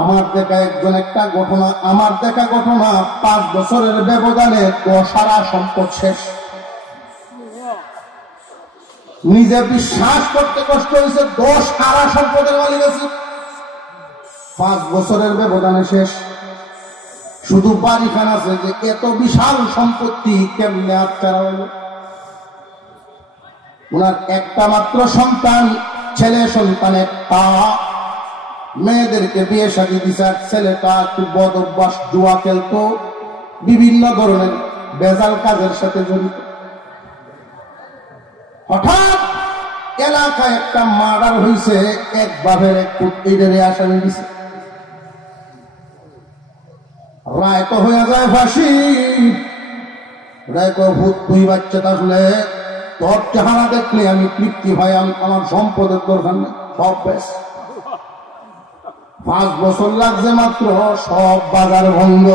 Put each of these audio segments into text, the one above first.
আমার দেখা একটা ঘটনা, 5 বছরের ব্যবধানে 10 হারা সম্পদ শেষ। নিজে বিশ্বাস করতে কষ্ট হয়েছে, 10 হারা সম্পদের মালিক আছে, 5 বছরের ব্যবধানে শেষ। শুধু বাড়িখান আছে যে এত বিশাল সম্পত্তি কেমনে আটকারা হইল। ওনার একটা মাত্র সন্তান, ছেলে সন্তান একটা, মেয়েদেরকে বিয়ে শাদী দিছে। ছেলেটা একটু বদ অভ্যাস, জুয়া খেলতো, বিভিন্ন ধরনের বেজাল কাজের সাথে জড়িত। হঠাৎ এলাকায় একটা মার্ডার হয়েছে, এক বাপের এক পুত্রীদের আসামি দিছে। রায় তো হয়ে যায় ফাঁসি। রায় তো ভূত, তুই বাচ্চাটা আসলে তোর চেহারা দেখলে আমি তৃপ্তি ভাই, আমার সম্পদের দরকার নেই, সব বেশ। 5 বছর লাগছে মাত্র, সব বাজার ভঙ্গ।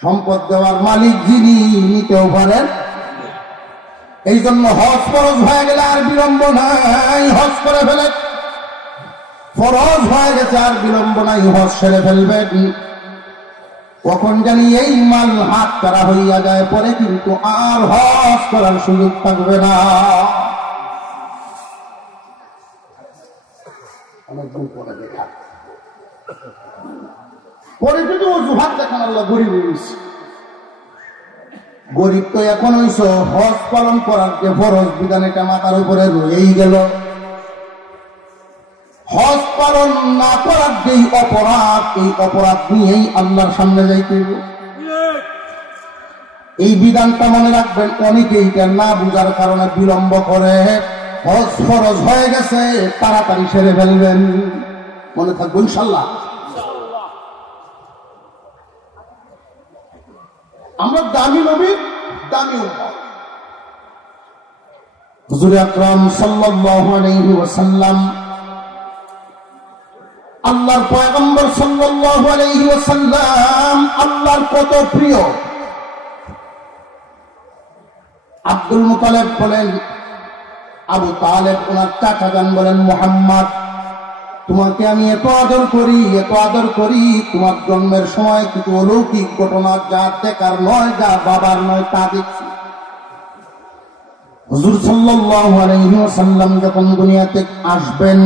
সম্পদ দেওয়ার মালিক যিনি, নিতেও পারেন। এই জন্য হজ ফরজ হয়ে গেলে আর বিলম্ব নাই, হজ করে ফেলে। ফরজ হয়ে গেছে, আর বিলম্ব নাই, হজ সেরে ফেলবেন। কখন জানি এই মাল হাত করা হইয়া যায়, পরে কিন্তু আর হজ করার সুযোগ থাকবে না। পরে কিন্তু অজুহাত দেখান, আল্লাহ গরিব হয়েছে। গরিব তো এখন হইছ, হজ পালন করার যে ফরজ বিধান এটা মাথার উপরে রয়েই গেল। হজ পালন না করার যেই অপরাধ, এই অপরাধ নিয়েই আল্লাহর সামনে যাইতে। এই বিধানটা মনে রাখবেন। অনেকে এইটা না বুঝার কারণে বিলম্ব করে। হজ ফরজ হয়ে গেছে, তাড়াতাড়ি সেরে ফেলবেন। মনে থাকবো ইনশাল্লাহ। আমরা দামি নবী, দামি উম্মত। হুজুর আকরাম সাল্লাল্লাহু আলাইহি ওয়াসাল্লাম, আল্লাহর পয়গম্বর সাল্লাল্লাহু আলাইহি ওয়াসাল্লাম আল্লাহর কত প্রিয়। আব্দুল মুতালিব বলেন, আবু তালেব ওনার চাচা যান বলেন, মুহাম্মদ তোমাকে আমি এত আদর করি, এত আদর করি, তোমার জন্মের সময় কিছু অলৌকিক ঘটনা যা দেখার নয়, যা বাবার নয়, তা দেখছি। হুজুর সাল্লাল্লাহু আলাইহি ওয়াসাল্লাম যখন দুনিয়াতে আসবেন,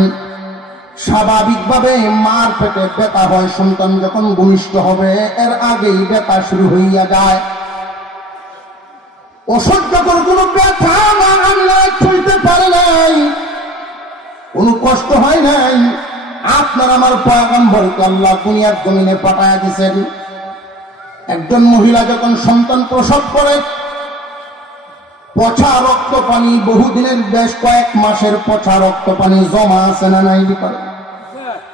স্বাভাবিকভাবে মার পেটে ব্যথা হয়। সন্তান যখন ভূমিষ্ঠ হবে, এর আগেই ব্যথা শুরু হইয়া যায়। অসহ্যকর কোনো ব্যথা না আনলে চলতে পারে নাই, কোনো কষ্ট হয় নাই। আপনার আমার পয়গম্বরকে আল্লাহ দুনিয়ার জমিনে পাঠায়া দিয়েছেন। একজন মহিলা যখন সন্তান প্রসব করে, পচা রক্ত পানি, বহুদিনের বেশ কয়েক মাসের পচা রক্ত পানি জমা আছে না নাই করে।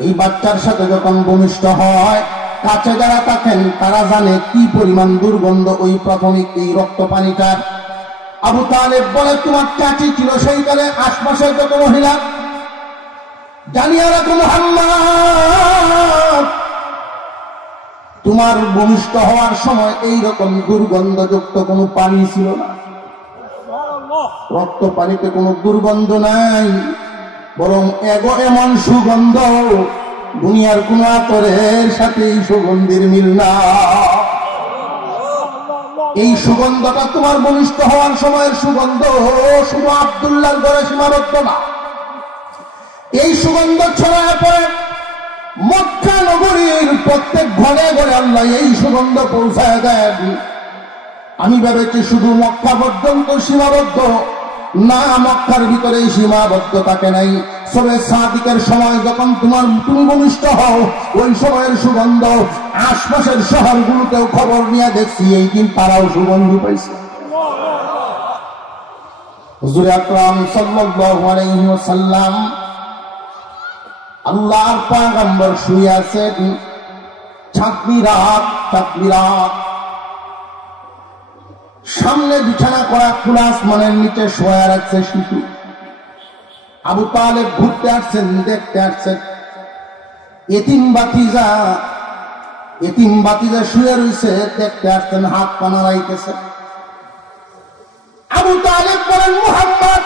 এই বাচ্চার সাথে যখন ভূমিষ্ঠ হয়, কাছে যারা থাকেন তারা জানে কি পরিমাণ দুর্গন্ধ ওই প্রাথমিক এই রক্ত পানিটার। আবু তালেব বলে, তোমার চাচি ছিল সেই কালে আশপাশের যত মহিলা, জানিয়ে রাখো মুহাম্মদ, তোমার ভূমিষ্ঠ হওয়ার সময় এইরকম দুর্গন্ধযুক্ত কোনো পানি ছিল না। রক্ত পানিতে কোনো দুর্গন্ধ নাই, বরং এমন সুগন্ধ, দুনিয়ার কোন আতরের সাথে এই সুগন্ধির মিল না। এই সুগন্ধটা তোমার ভূমিষ্ঠ হওয়ার সময়ের সুগন্ধ শুধু আব্দুল্লাহর ঘরে সীমাবদ্ধ না। এই সুগন্ধ ছড়ায় পড়ে মক্কা নগরীর প্রত্যেক ঘরে ঘরে আল্লাহ এই সুগন্ধ পৌঁছায় দেয়। আমি ভেবেছি শুধু মক্কা পর্যন্ত সীমাবদ্ধ না, মক্কার ভিতরে সীমাবদ্ধ থাকে নাই। সবে সাদিকের সময় যখন তুমি ভূমিষ্ঠ হও, ওই সময়ের সুগন্ধ আশপাশের শহরগুলোতেও খবর নিয়ে দেখছি, এই দিন তারাও সুগন্ধ পাইছে। হুজুর আকরাম সাল্লাল্লাহু আলাইহি ওয়াসাল্লাম, আল্লাহর পয়গম্বর শুয়ে আছেন, চাঁদনি রাত, সামনে বিছানা করা খোলা আসমানের নিচে শোয়া রাখছে শিশু। আবু তালেব ঘুরতে আসছেন, দেখতে আসছেন। এতিম বাতিজা শুয়ে রয়েছে, দেখতে আসছেন, হাত পা নাড়াইতেছে। আবু তালেব বলেন, মুহাম্মদ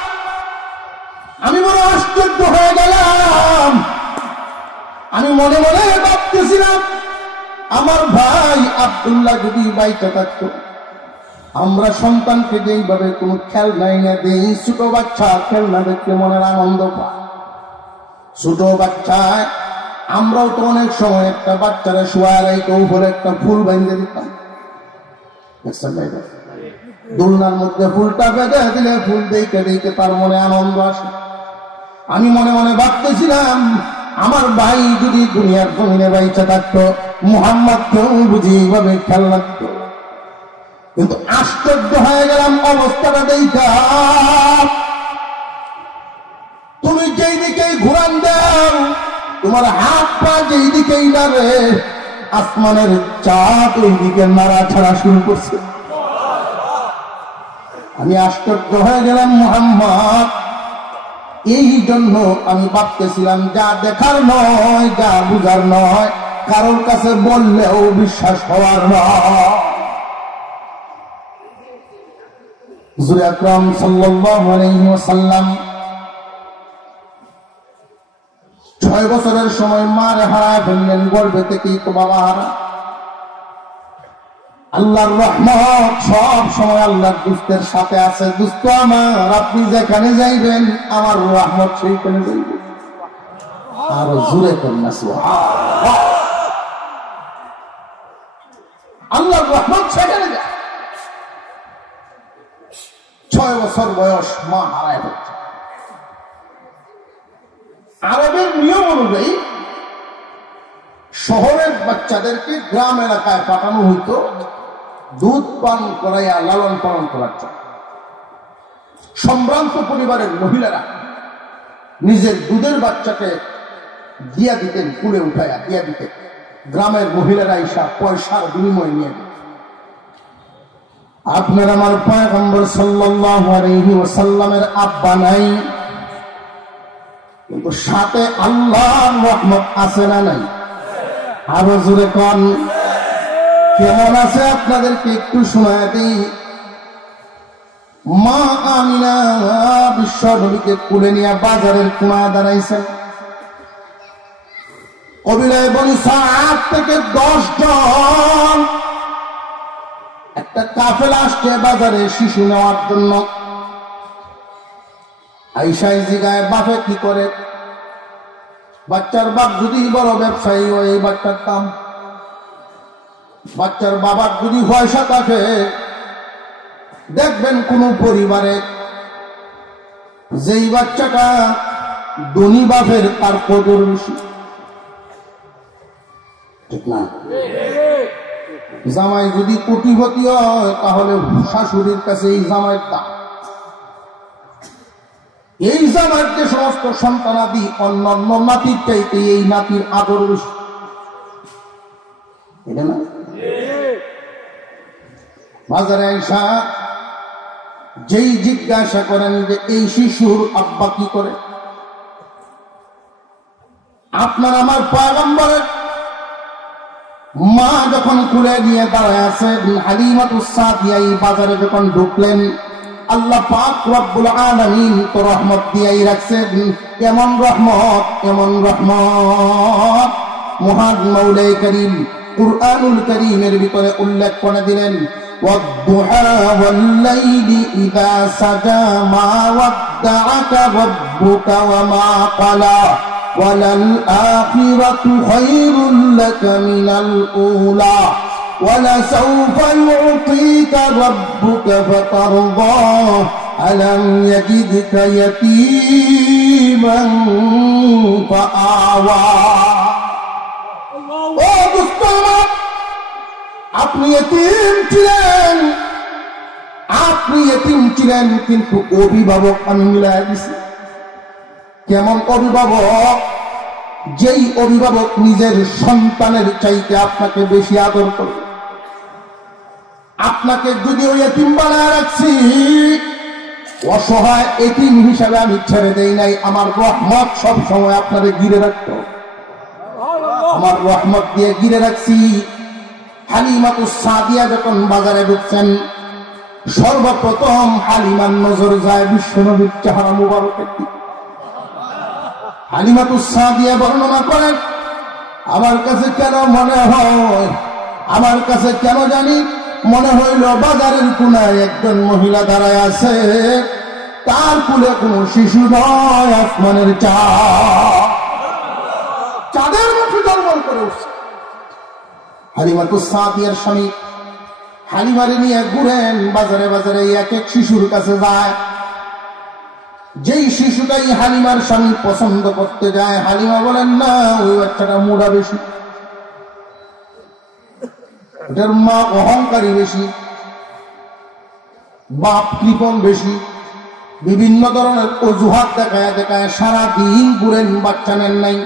আমি বড় আশ্চর্য হয়ে গেলাম, আমি মনে মনে ভাবতেছিলাম আমার ভাই আব্দুল্লাহ যদি বাইতে থাকতো, আমরা সন্তানকে যেইভাবে কোনো খেলনাই না দেই, ছোট বাচ্চা খেলনা দেখতে মনের আনন্দ পায়। ছোট বাচ্চায় আমরাও তো অনেক সময় একটা বাচ্চারা শোয়া রাইকে উপরে একটা ফুল বেঁধে দিতাম, দোলনার মধ্যে ফুলটা বেঁধে দিলে ফুল দেখে দেখে তার মনে আনন্দ আসে। আমি মনে মনে ভাবতেছিলাম আমার ভাই যদি দুনিয়ার জমিনে বাইচা থাকতো, মুহাম্মদকেও বুঝি এইভাবে খেলনা দিত। কিন্তু আশ্চর্য হয়ে গেলাম অবস্থাটা দেখা। তুমি যেই দিকেই ঘুরান দাও, তোমার হাত পা যেই দিকেই নাড়ে, আসমানের চাঁদ ওই দিকে নাড়া ছাড়া শুরু করছে। আমি আশ্চর্য হয়ে গেলাম মুহাম্মদ। এই জন্য আমি ভাবতেছিলাম যা দেখার নয়, যা বুঝার নয়, কারোর কাছে বললেও বিশ্বাস হওয়ার নয়। হুজুর আকরাম সাল্লাল্লাহু আলাইহি ওয়াসাল্লাম 6 বছরের সময় মারে হারায় ফেললেন, গর্ভে থেকেই তো বাবা হারা। আল্লাহর রহমত সব সময় আল্লাহর দুস্তের সাথে আছে। দুস্ত আমার, আপনি যেখানে যাইবেন আমার রহমত সেইখানে যাইবেন। আর জোরে কন্যা সুবহানাল্লাহ, আল্লাহর রহমত সেখানে যায়। 6 বছর বয়স মা হারায় ফেলছে। আরবের নিয়ম অনুযায়ী শহরের বাচ্চাদেরকে গ্রাম এলাকায় পাঠানো হইতো দুধ পান করাইয়া লালন পালন করার জন্য। সম্ভ্রান্ত পরিবারের মহিলারা নিজের দুধের বাচ্চাকে দিয়া দিতেন, কুলে উঠাইয়া দিয়া দিতেন। গ্রামের মহিলারা ঈশা পয়সার বিনিময় নিয়ে দিতেন। আপনার আমার পয়গম্বর সাল্লাল্লাহু আলাইহি ওয়াসাল্লামের আব্বা নাই, কিন্তু সাথে আল্লাহর রহমত আছে না নাই? আরো জোরে কোন কেমন আছে আপনাদেরকে একটু শোনায় দিই। মা আমিনা বিশ্ব নবীকে কুলে নিয়ে বাজারের কোনায় দাঁড়াইছেন। কবিলায় বনি সাদ থেকে 10 জন একটা কাফেলা আসছে বাজারে শিশু নেওয়ার জন্য। আয়েশা জিগায় বাপে কি করে? বাচ্চার বাপ যদি বড় ব্যবসায়ী হয় এই বাচ্চার দাম। বাচ্চার বাবার যদি পয়সা থাকে, দেখবেন কোন পরিবারে যেই বাচ্চাটা ধনী বাপের তার কদর বেশি, ঠিক না? জামাই যদি কোটিপতি হয় তাহলে শাশুড়ির কাছে এই জামাইয়ের দাম। এই জামাইকে সমস্ত সন্তানাদি অন্যান্য নাতির চাইতে এই নাতির আদর বেশি, এটা না? বাজারে আয়েশা যেই জিজ্ঞাসা করেন যে এই শিশুর আব্বা কি করে, আপনার আমার পয়গম্বরের মা যখন কুলে নিয়ে দাঁড়ায় আছেন, হালিমাতুস সাদিয়া এই বাজারে যখন ঢুকলেন, আল্লাহ পাক রব্বুল আলামিন তো রহমত দিয়াই রাখছেন। এমন রহমত, এমন রহমত মহান মাওলাই করিম কুরআনুল কারীমের ভিতরে উল্লেখ করে দিলেন, ওয়াদ-দুহা ওয়াল-লাইলি ইযা সাজা মা ওয়াদ্দাআকা রাব্বুকা ওয়া মা ক্বালা ওয়ালাল আখিরাতু খায়রুল লাকা মিনাল উলা ওয়ালাসাউফা ইউতিকা রাব্বুকা ফাতারদা আলাম ইয়াজিদকা ইয়াতীমান ফাআওয়া। ও দোস্ত, আপনি এতিম ছিলেন, আপনি এতিম ছিলেন, কিন্তু অভিভাবক আমি মিলাই দিছি। কেমন অভিভাবক? যেই অভিভাবক নিজের সন্তানের চাইতে আপনাকে বেশি আদর করে। আপনাকে যদি ওই এতিম বানায় রাখছি, অসহায় এতিম হিসাবে আমি ছেড়ে দেই নাই। আমার রহমত সব সময় আপনারে ঘিরে রাখতো, আমার রহমত দিয়ে ঘিরে রাখছি। হালিমাতুস সাদিয়া যখন বাজারে ঢুকছেন, সর্বপ্রথম হালিমার নজর যায় বিশ্বনবীর চেহারা মুবারকের দিকে। হালিমাতুস সাদিয়া বর্ণনা করেন, আমার কাছে কেন মনে হয়, আমার কাছে কেন জানি মনে হইল বাজারের কোনায় একজন মহিলা দাঁড়ায় আছে, তার কুলে কোনো শিশু নয়, আসমানের চাঁদ, চাঁদের মতো জলমল করে উঠছে। হালিমাতুস সাদিয়ার স্বামী হালিমারে নিয়ে ঘুরেন বাজারে বাজারে, এক এক শিশুর কাছে যায়। যেই শিশুটাই হালিমার স্বামী পছন্দ করতে যায়, হালিমা বলেন না, ওই বাচ্চাটা মুড়া বেশি, এটার মা অহংকারী বেশি, বাপ কৃপণ বেশি, বিভিন্ন ধরনের অজুহাত দেখায় দেখায় সারাদিন ঘুরেন, বাচ্চা নেন নাই।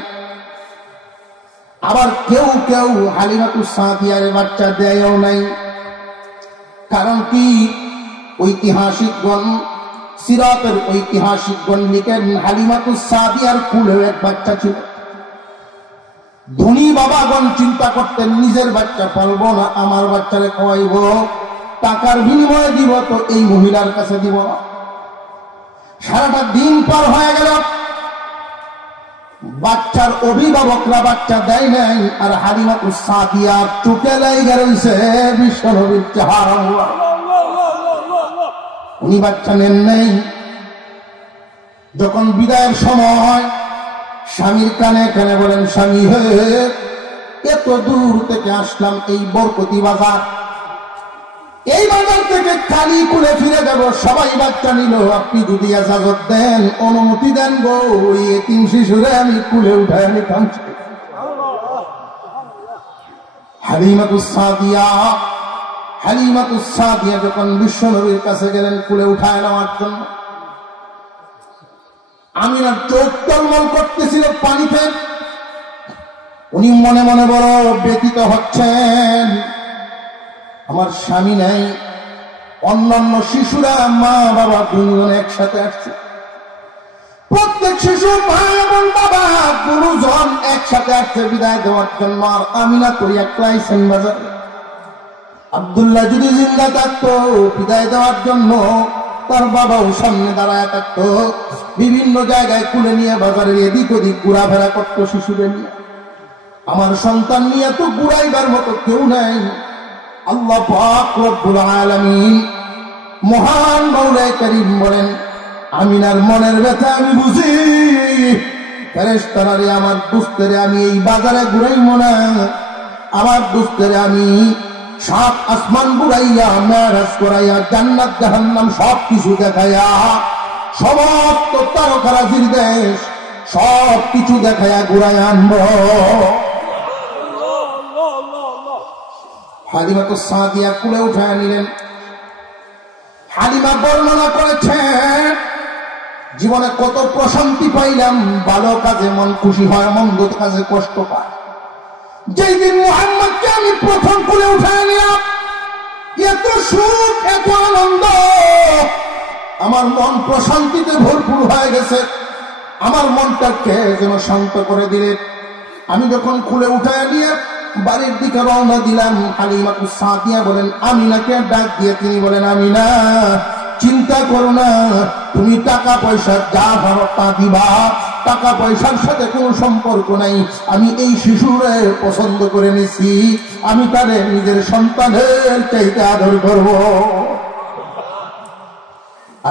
আবার কেউ কেউ হালিমাতুস সাদিয়ারে বাচ্চা দেয়ও নাই। কারণ কি? ঐতিহাসিকগণ, সিরাতের ঐতিহাসিকগণ লিখেন হালিমাতুস সাদিয়ার কুলেও এক বাচ্চা ছিল। ধনী বাবাগণ চিন্তা করতেন নিজের বাচ্চা পালবো না, আমার বাচ্চারে খাওয়াইব, টাকার বিনিময়ে দিব, তো এই মহিলার কাছে দিব না। সারাটা দিন পার হয়ে গেল, বাচ্চার অভিভাবকরা বাচ্চা দেয় নাই, আর হালিমাতুস সাদিয়া চোখে লাইগা রইছে বিশ্বনবীর চেহারা, উনি বাচ্চা নেন নাই। যখন বিদায়ের সময় স্বামীর কানে কানে বলেন, স্বামী হে, এত দূর থেকে আসলাম এই বরকতি বাজার, এই বাজার থেকে খালি কুলে ফিরে যাব, সবাই বাচ্চা নিল, আপনি যদি ইজাজত দেন, অনুমতি দেন গো, ওই এতিম শিশুরে আমি কুলে উঠায় নিতাম। হালিমাতুস সাদিয়া যখন বিশ্বনবীর কাছে গেলেন কুলে উঠায় নেওয়ার জন্য, আমিনার চোখ টলমল করতেছিল পানিতে। উনি মনে মনে বড় ব্যথিত হচ্ছেন, আমার স্বামী নাই, অন্যান্য শিশুরা মা বাবা দুজন একসাথে আসছে, প্রত্যেক শিশু মা এবং বাবা গুরুজন একসাথে আসছে বিদায় দেওয়ার জন্য, আর আমিনা তো একলাই বাজার। আব্দুল্লাহ যদি জিন্দা থাকতো বিদায় দেওয়ার জন্য, তার বাবাও সামনে দাঁড়ায় থাকতো, বিভিন্ন জায়গায় কুলে নিয়ে বাজারের এদিক ওদিক ঘোরাফেরা করতো শিশুদের নিয়ে। আমার সন্তান নিয়ে তো ঘুরাইবার মতো কেউ নাই। আল্লাহ পাক রব্বুল আলামিন মহান মাওলায়ে কারীম বলেন, আমিনার মনের ব্যথা আমি বুঝি, ফেরেশতারা রে, আমার দুস্তেরে আমি এই বাজারে ঘুরাইব না, আমার দুস্তেরে আমি 7 আসমান ঘুরাইয়া, মেরাজ করাইয়া, জান্নাত জাহান্নাম সব কিছু দেখাইয়া, সমস্ত তারকারাজির দেশ সব কিছু দেখাইয়া ঘুরাইয়া আনব। হালিমাতুস সাদিয়া কুলে উঠায় নিলেন। হালিমা বর্ণনা করেছেন, জীবনে কত প্রশান্তি পাইলাম, ভালো কাজে মন খুশি হয়, মন্দ কাজে কষ্ট পায়। যেই দিন মুহাম্মদকে আমি প্রথম কুলে উঠায় নিলাম, এত সুখ, এত আনন্দ, আমার মন প্রশান্তিতে ভরপুর হয়ে গেছে। আমার মনটাকে যেন শান্ত করে দিলে। আমি যখন কুলে উঠায় নিয়ে বাড়ির দিকে রওনা দিলাম, হালিমাতুস সাদিয়া বলেন, আমিনাকে ডাক দিয়ে তিনি বলেন, আমিনা, চিন্তা করো না, তুমি টাকা পয়সা যা ভালো তা দিবা, টাকা পয়সার সাথে কোনো সম্পর্ক নাই, আমি এই শিশুরে পছন্দ করে নিছি, আমি তারে নিজের সন্তানের চাইতে আদর করব।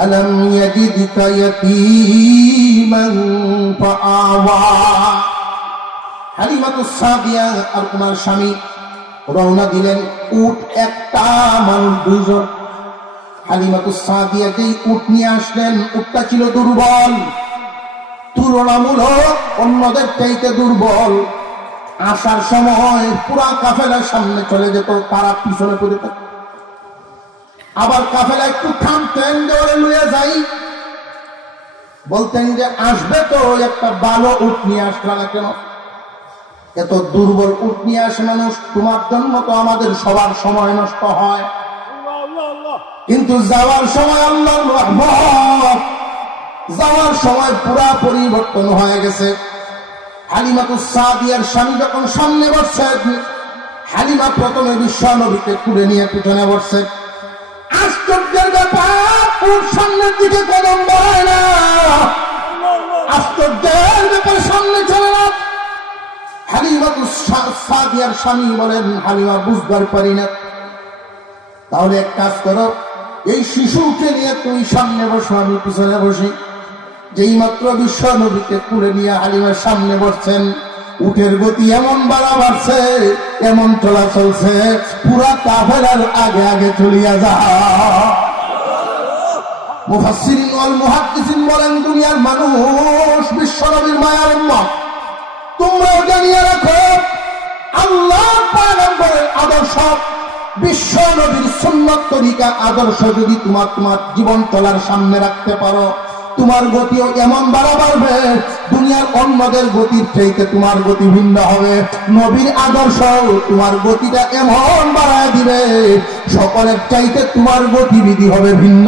আলাম ইয়াজিদকা ইয়াতীমান ফাআওয়া। হালিমাতুস সাদিয়া আর ওনার স্বামী রওনা দিলেন। উট একটা, মানুষ 2 জন। হালিমাতুস সাদিয়া যেই উট নিয়ে আসলেন, উটটা ছিল দুর্বল, তুলনামূলক অন্যদের চাইতে দুর্বল। আসার সময় পুরা কাফেলার সামনে চলে যেত, তারা পিছনে পড়ে যেত। আবার কাফেলা একটু থামতেন, যে লুয়ে যাই, বলতেন যে আসবে তো একটা ভালো উট নিয়ে আসলা না কেন? এত দুর্বল উট নিয়ে আসে মানুষ, তোমার জন্য তো আমাদের সবার সময় নষ্ট হয়। কিন্তু যাওয়ার সময় আল্লাহর রহমত, যাওয়ার সময় পুরা পরিবর্তন হয়ে গেছে। হালিমাতুস সাদিয়ার স্বামী যখন সামনে বসছেন, হালিমা প্রথমে বিশ্বনবীকে তুলে নিয়ে পিছনে বসছে। আশ্চর্যের ব্যাপার, ওর সামনের দিকে কদম বাড়ায় না, আশ্চর্যের ব্যাপার, সামনে চলে না। হালিমাতুস সাদিয়ার স্বামী বলেন, হালিমা বুঝবার পারি না, তাহলে এক কাজ করো, এই শিশুকে নিয়ে তুমি সামনে বসো, আমি পিছনে বসি। যেই মাত্র বিশ্ব নবীকে তুলে নিয়ে হালিমার সামনে বসছেন, উটের গতি এমন বাড়া বাড়ছে, এমন চলা চলছে, পুরা কাফেলার আগে আগে চলিয়া যায়। মুফাসসিরিন ওয়াল মুহাদ্দিসিন বলেন, দুনিয়ার মানুষ বিশ্ব নবীর মায়ার উম্মত, তোমরাও জানিয়ে রাখো, আল্লাহ পয়গম্বরের আদর্শ, বিশ্ব নবীর সুন্নাত তরিকা আদর্শ যদি তোমার জীবন চলার সামনে রাখতে পারো, তোমার গতিও এমন বাড়বে, দুনিয়ার অন্যদের গতির চাইতে তোমার গতি ভিন্ন হবে। নবীর আদর্শ তোমার গতিটা এমন বাড়ায় দিবে, সকলের চাইতে তোমার গতিবিধি হবে ভিন্ন।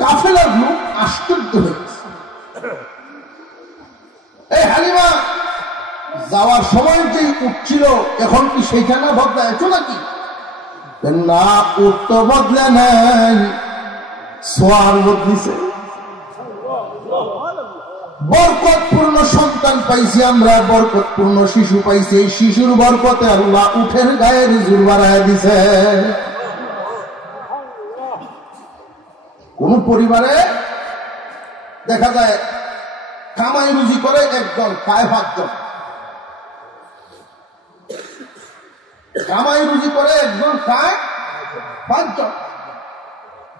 কাফেলার লোক আশ্চর্য হয়েছে, এই হালিমা যাওয়ার সময় যে উঠছিল, এখন কি সেইটা না বদলাইছো নাকি? না, উঠতো বদলে নাই, সোয়ার বদলিছে। বরকতপূর্ণ সন্তান পাইছি আমরা, বরকতপূর্ণ শিশু পাইছি, এই শিশুর বরকতে আল্লাহ উঠের গায়ে রিজুর বাড়ায় দিছে। কোন পরিবারে দেখা যায় কামাই রুজি করে একজন, খায় 5 জন। কামাই রুজি করে একজন, খায় 5 জন।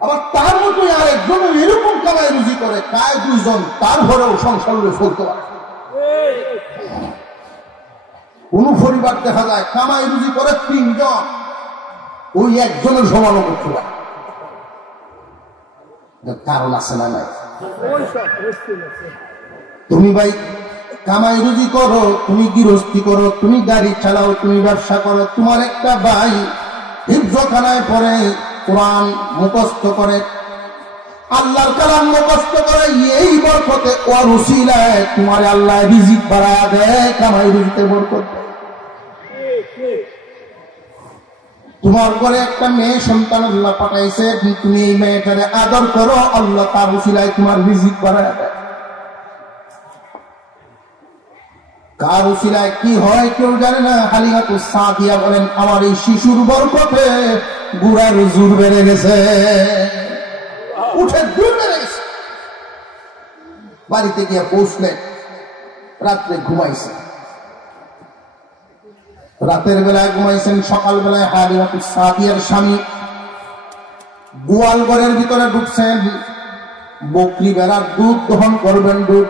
আবার তার মতোই আর একজন এরকম কামাই রুজি করে, খায় 2 জন, তারপরেও সংসারে চলতে পারে। কোন পরিবার দেখা যায় কামাই রুজি করে 3 জন, ওই একজনের সমানও করতে পারে। কারণ আছে না নাই? তুমি ভাই কামাই রুজি করো, তুমি গৃহস্থী করো, তুমি গাড়ি চালাও, তুমি ব্যবসা করো, তোমার একটা ভাই হিফজখানায় পড়ে, কোরআন মুখস্থ করে, আল্লাহর কালাম মুখস্থ করে, এই বরকতে ওর উসিলায় তোমার আল্লাহ রিজিক বাড়ায়া দেয়, কামাই রুজিতে বরকত। তোমার ঘরে একটা মেয়ে সন্তান আল্লাহ পাঠাইছে, তুমি এই মেয়েটারে আদর করো, আল্লাহ তার উসিলায় তোমার রিজিক বাড়ায়া দেয়। কার উসিলায় কি হয় কেউ জানে না। হালিমাতুস সাদিয়া বলেন, আমার এই শিশুর বরকতে গুড়ার জোর বেড়ে গেছে, উঠে জোর বেড়ে গেছে। বাড়িতে গিয়ে পৌঁছলে, রাত্রে ঘুমাইছে, রাতের বেলায় ঘুমাইছেন, সকাল বেলায় হালিমাতুস সাদিয়ার স্বামী গোয়াল ঘরের ভিতরে ঢুকছেন, বকরি বেড়ার দুধ দহন করবেন। দুধ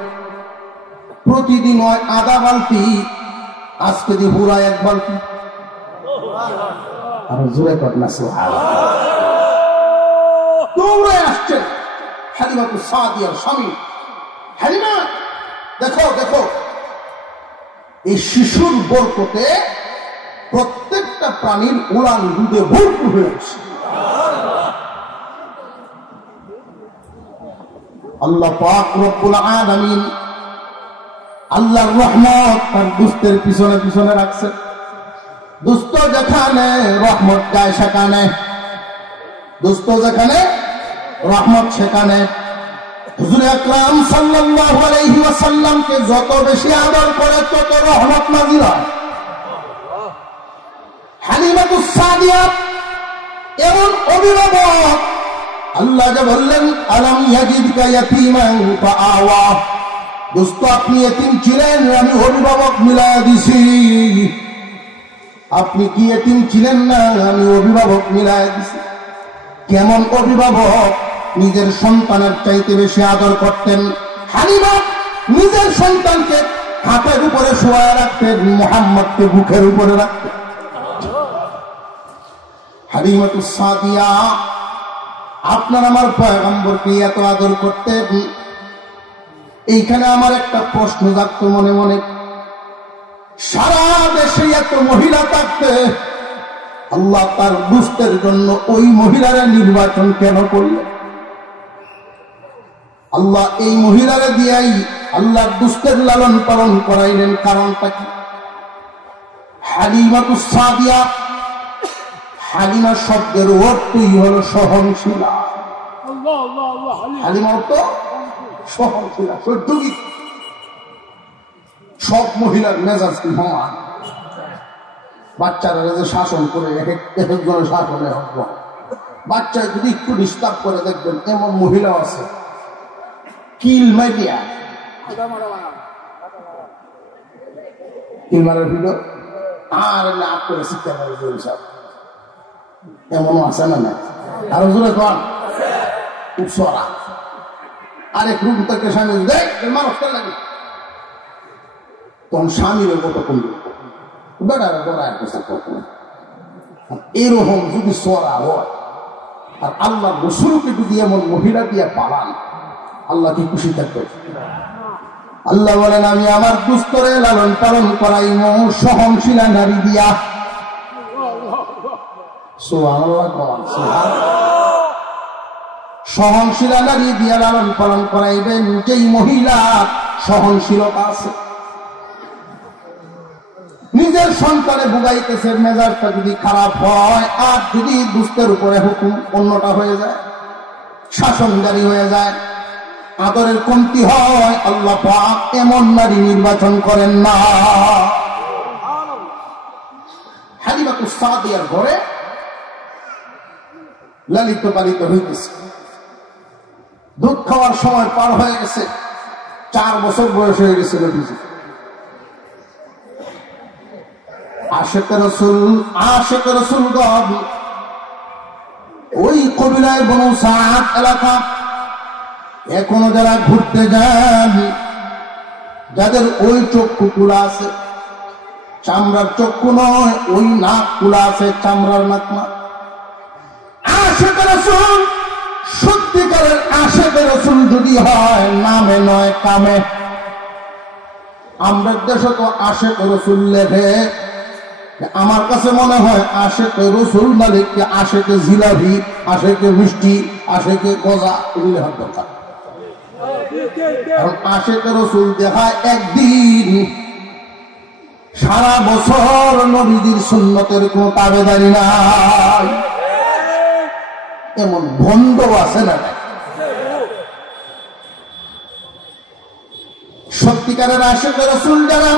প্রতিদিন হয় আধা বালতি, আজকে দিয়ে পুরা 1 বালতি। আর জোরে ঘটনা দৌড়ে আসছেন হালিমাতুস সাদিয়ার স্বামী, হালিমা দেখো দেখো, এই শিশুর বরকতে প্রত্যেকটা প্রাণীর উড়ান দুধে ভরপুর হয়েছে। আল্লাহ পাক রব্বুল আলামিন আল্লাহর রহমত তার দুস্তের পিছনে পিছনে রাখছে। দুস্ত যেখানে রহমত যায় সেখানে, দুস্ত যেখানে রহমত সেখানে। হুজুর আকরাম সাল্লাল্লাহু আলাইহি ওয়াসাল্লামকে যত বেশি আদর করে তত রহমত নাযিল হয়। হালিমাতুস সাদিয়া এমন অভিভাবক, আল্লাহ যে বললেন আলাম ইয়াজিদকা ইয়াতীমান ফাআওয়া, দোস্ত আপনি এতিম ছিলেন, আমি অভিভাবক মিলায়া দিছি। আপনি কি এতিম ছিলেন না, আমি অভিভাবক মিলায়া দিছি। কেমন অভিভাবক? নিজের সন্তানের চাইতে বেশি আদর করতেন। হালিমা নিজের সন্তানকে হাতের উপরে শোয়া রাখতেন, মুহাম্মদকে বুকের উপরে রাখতেন। হালিমাতুস সাদিয়া আপনার আমার পয়গম্বরকে এত আদর করতেন। এইখানে আমার একটা প্রশ্ন জাগতো মনে মনে, সারা দেশে এত মহিলা থাকতে আল্লাহ তার দুস্তের জন্য ওই মহিলারা নির্বাচন কেন করলেন? আল্লাহ এই মহিলারা দিয়াই আল্লাহর দুস্তের লালন পালন করাইলেন, কারণটা কি? হালিমাতুস সাদিয়া, হালিমা শব্দের অর্থই হলো সহনশীলা। হালিমা অর্থ সহনশীলা, সহ্যশীল। সব মহিলার মেজাজ কি সমান? বাচ্চারা যে শাসন করে এক একজনের শাসনে হব, বাচ্চা যদি একটু ডিস্টার্ব করে দেখবেন এমন মহিলা আছে কিল মাইডিয়া কিল মারার ভিডিও আর লাভ করে শিক্ষা করে সব এমনও আছে না? না আরো জোরে কন উপসরা আরেক রূপ থেকে স্বামী দেখ মানুষ লাগে তখন স্বামীর কত কমবে বেড়ারা বেড়ায় এরকম যদি সরা হয় আর আল্লাহ রসুলকে যদি এমন মহিলা দিয়ে পালান আল্লাহ কি খুশি থাকবে? আল্লাহ বলেন আমি আমার দুস্তরে লালন পালন করাই সহনশীলা নারী দিয়া। সহনশীলা নারী দিয়া লালন পালন করাইবেন যেই মহিলা সহনশীলতা আছে। নিজের সন্তানে ভুগাইতেছে মেজাজটা যদি খারাপ হয় আর যদি দুস্থের উপরে হুকুম অন্যটা হয়ে যায়, শাসনকারী হয়ে যায়, আদরের কমতি হয়, আল্লাহ পাক এমন নারী নির্বাচন করেন না। হালিমাতুস সাদিয়ার ঘরে লালিত পালিত হইতেছে। দুধ খাওয়ার সময় পার হয়ে গেছে, 4 বছর বয়স হয়ে গেছে। আশেক রসুলগণ ওই কবিলায় বনু সাদ এলাকা এখনো যারা ঘুরতে যান, যাদের ওই চক্ষু খোলা আছে, চামড়ার চক্ষু নয়, ওই নাক খোলা আছে, চামড়ার নাক না। আশেক রসুল সত্যিকারের আশেক রসুল যদি হয় নামে নয় কামে। আমরা দেশে তো আশেক রসুল লেখে, আমার কাছে মনে হয় আশেকে রসুল মালিককে আশেকে জিলাপি, আশেকে মিষ্টি, আশেকে গজা এগুলি হওয়ার দরকার। কারণ আশেকে রসুল দেখায় একদিন, সারা বছর নবীজির সুন্নতের কোন তাবেদারি নাই। এমন ভণ্ড আছে না? সত্যিকারের আশেকে রসুল যারা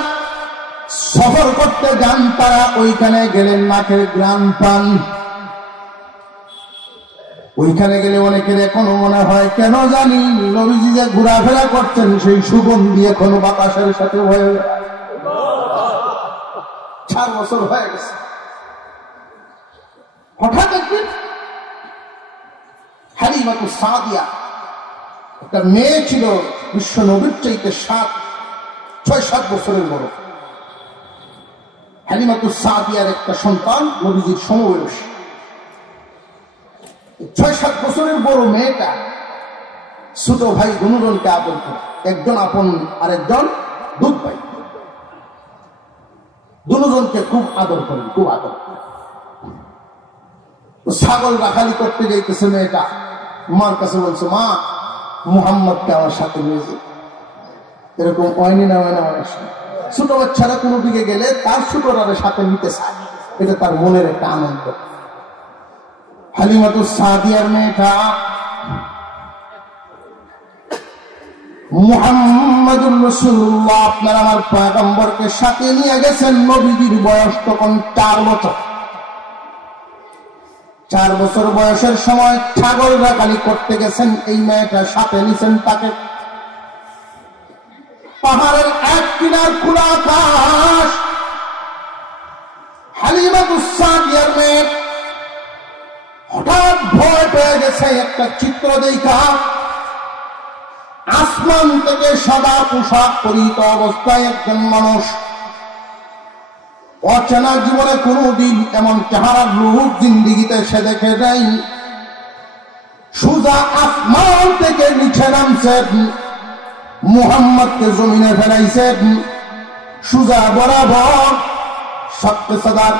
সফর করতে যান তারা ওইখানে গেলেন নাকের গ্রাম পান। ওইখানে গেলে অনেকের এখনো মনে হয় কেন জানি নবীজি যে ঘোরাফেরা করছেন সেই সুগন্ধি এখনো বাতাসের সাথে হয়ে 4 বছর হয়ে গেছে। হঠাৎ একদিন হালিমাতুস সাদিয়া একটা মেয়ে ছিল, বিশ্ব নবীর চাইতে 6-7 বছরের বড়। হালিমাতুস সাদিয়ার একটা সন্তান নবীজির সমবয়সী। 6-7 বছরের বড় মেয়েটা ছোট ভাই দুজনকে আদর করে, একজন আপন আর একজন দুধ ভাই, দুজনকে খুব আদর করেন, খুব আদর করেন। ছাগল রাখালি করতে যাইতেছে মেয়েটা, মার কাছে বলছে মা মুহাম্মদকে আমার সাথে নিয়ে যে এরকম হয়নি না হয় না অনেক সময়। ছোট বাচ্চারা কোনো দিকে গেলে তার ছোটটার সাথে নিতে চায়, এটা তার মনের একটা আনন্দ। হালিমাতুস সাদিয়ার মেয়েটা মুহাম্মাদুর রাসূলুল্লাহ আপনার আমার পয়গম্বরকে সাথে নিয়ে গেছেন। নবীজির বয়স তখন 4 বছর। 4 বছর বয়সের সময় ছাগল রাখালি করতে গেছেন, এই মেয়েটা সাথে নিছেন তাকে। পাহাড়ের এক কিনার খোলা আকাশ, হালিমাতুস সাদিয়ার মেয়ে হঠাৎ ভয় পেয়ে গেছে একটা চিত্র দেখা। আসমান থেকে সাদা পোশাক পরিহিত অবস্থায় একজন মানুষ, অচেনা জীবনে কোনদিন এমন চেহারার রূপ জিন্দিগিতে সে দেখে নাই। সোজা আসমান থেকে নিচে নামছেন, মুহাম্মদকে জমিনে ফেলাইছেন, সোজা বরাবর সত্যি সদার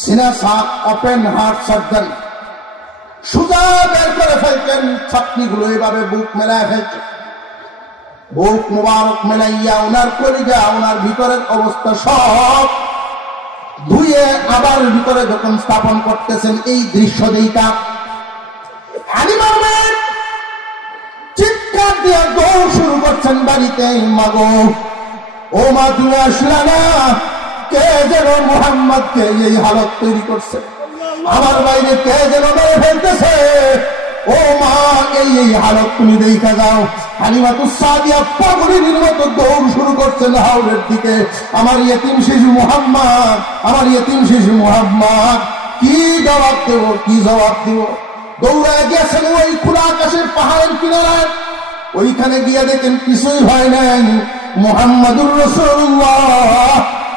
সিনা সাপ ওপেন হার্ট সার্জন সোজা বের করে ফেলছেন। ছাত্রীগুলো এভাবে বুক মেলায় ফেলছে, বুক মুবারক মেলাইয়া ওনার কলিজা, ওনার ভিতরের অবস্থা সব ধুয়ে আবার ভিতরে যখন স্থাপন করতেছেন, এই দৃশ্য দেখা হালিমা চিৎকার দিয়ে দৌড় শুরু করছেন বাড়িতে। মাগো ও মা তুমি আসলে না, কে যেন মুহাম্মদকে এই হালত তৈরি করছে, আমার বাইরে কে যেন মেরে ফেলতেছে, ও মা এই হালত তুমি দেখা যাও। হালিমাতুস সাদিয়া পাগলিনীর মতো দৌড় শুরু করছেন হাওরের দিকে। আমার ইয়েতিম শিশু মুহাম্মদ, আমার ইয়েতিম শিশু মুহাম্মদ, কি জবাব দেব, কি জবাব দিব? দৌড়ায় গেছেন ওই খোলা আকাশের পাহাড়ের কিনারায়, ওইখানে গিয়ে দেখেন কিছুই হয় নাই। মুহাম্মাদুর রাসূলুল্লাহ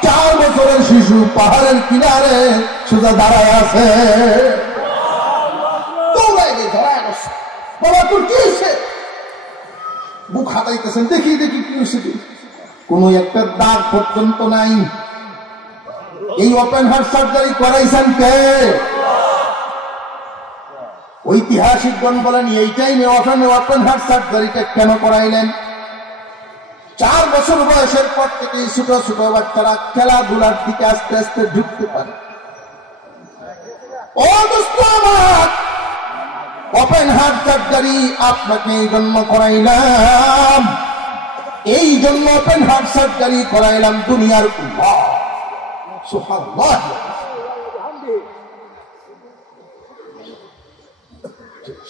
4 বছরের শিশু পাহাড়ের কিনারে সোজা দাঁড়ায় আছে। দৌড়ায় গিয়ে দাঁড়ায় গেছে, বাবা তোর কি হয়েছে? বুক হাতাইতেছেন, দেখি দেখি কি হয়েছে। কোন একটা দাগ পর্যন্ত নাই। এই ওপেন হার্ট সার্জারি করাইছেন কে? ঐতিহাসিকগণ বলেন এই টাইমে ওপেন হার্ট সার্জারিটা কেন করাইলেন? 4 বছর বয়সের পর থেকে ছোট ছোট বাচ্চারা খেলাধুলার দিকে আস্তে আস্তে ঢুকতে পারে। ও দোস্ত আমার, ওপেন হার্ট সার্জারি আপনাকে এই জন্য করাইলাম, এই জন্য ওপেন হার্ট সার্জারি করাইলাম দুনিয়ার সুবহানাল্লাহ।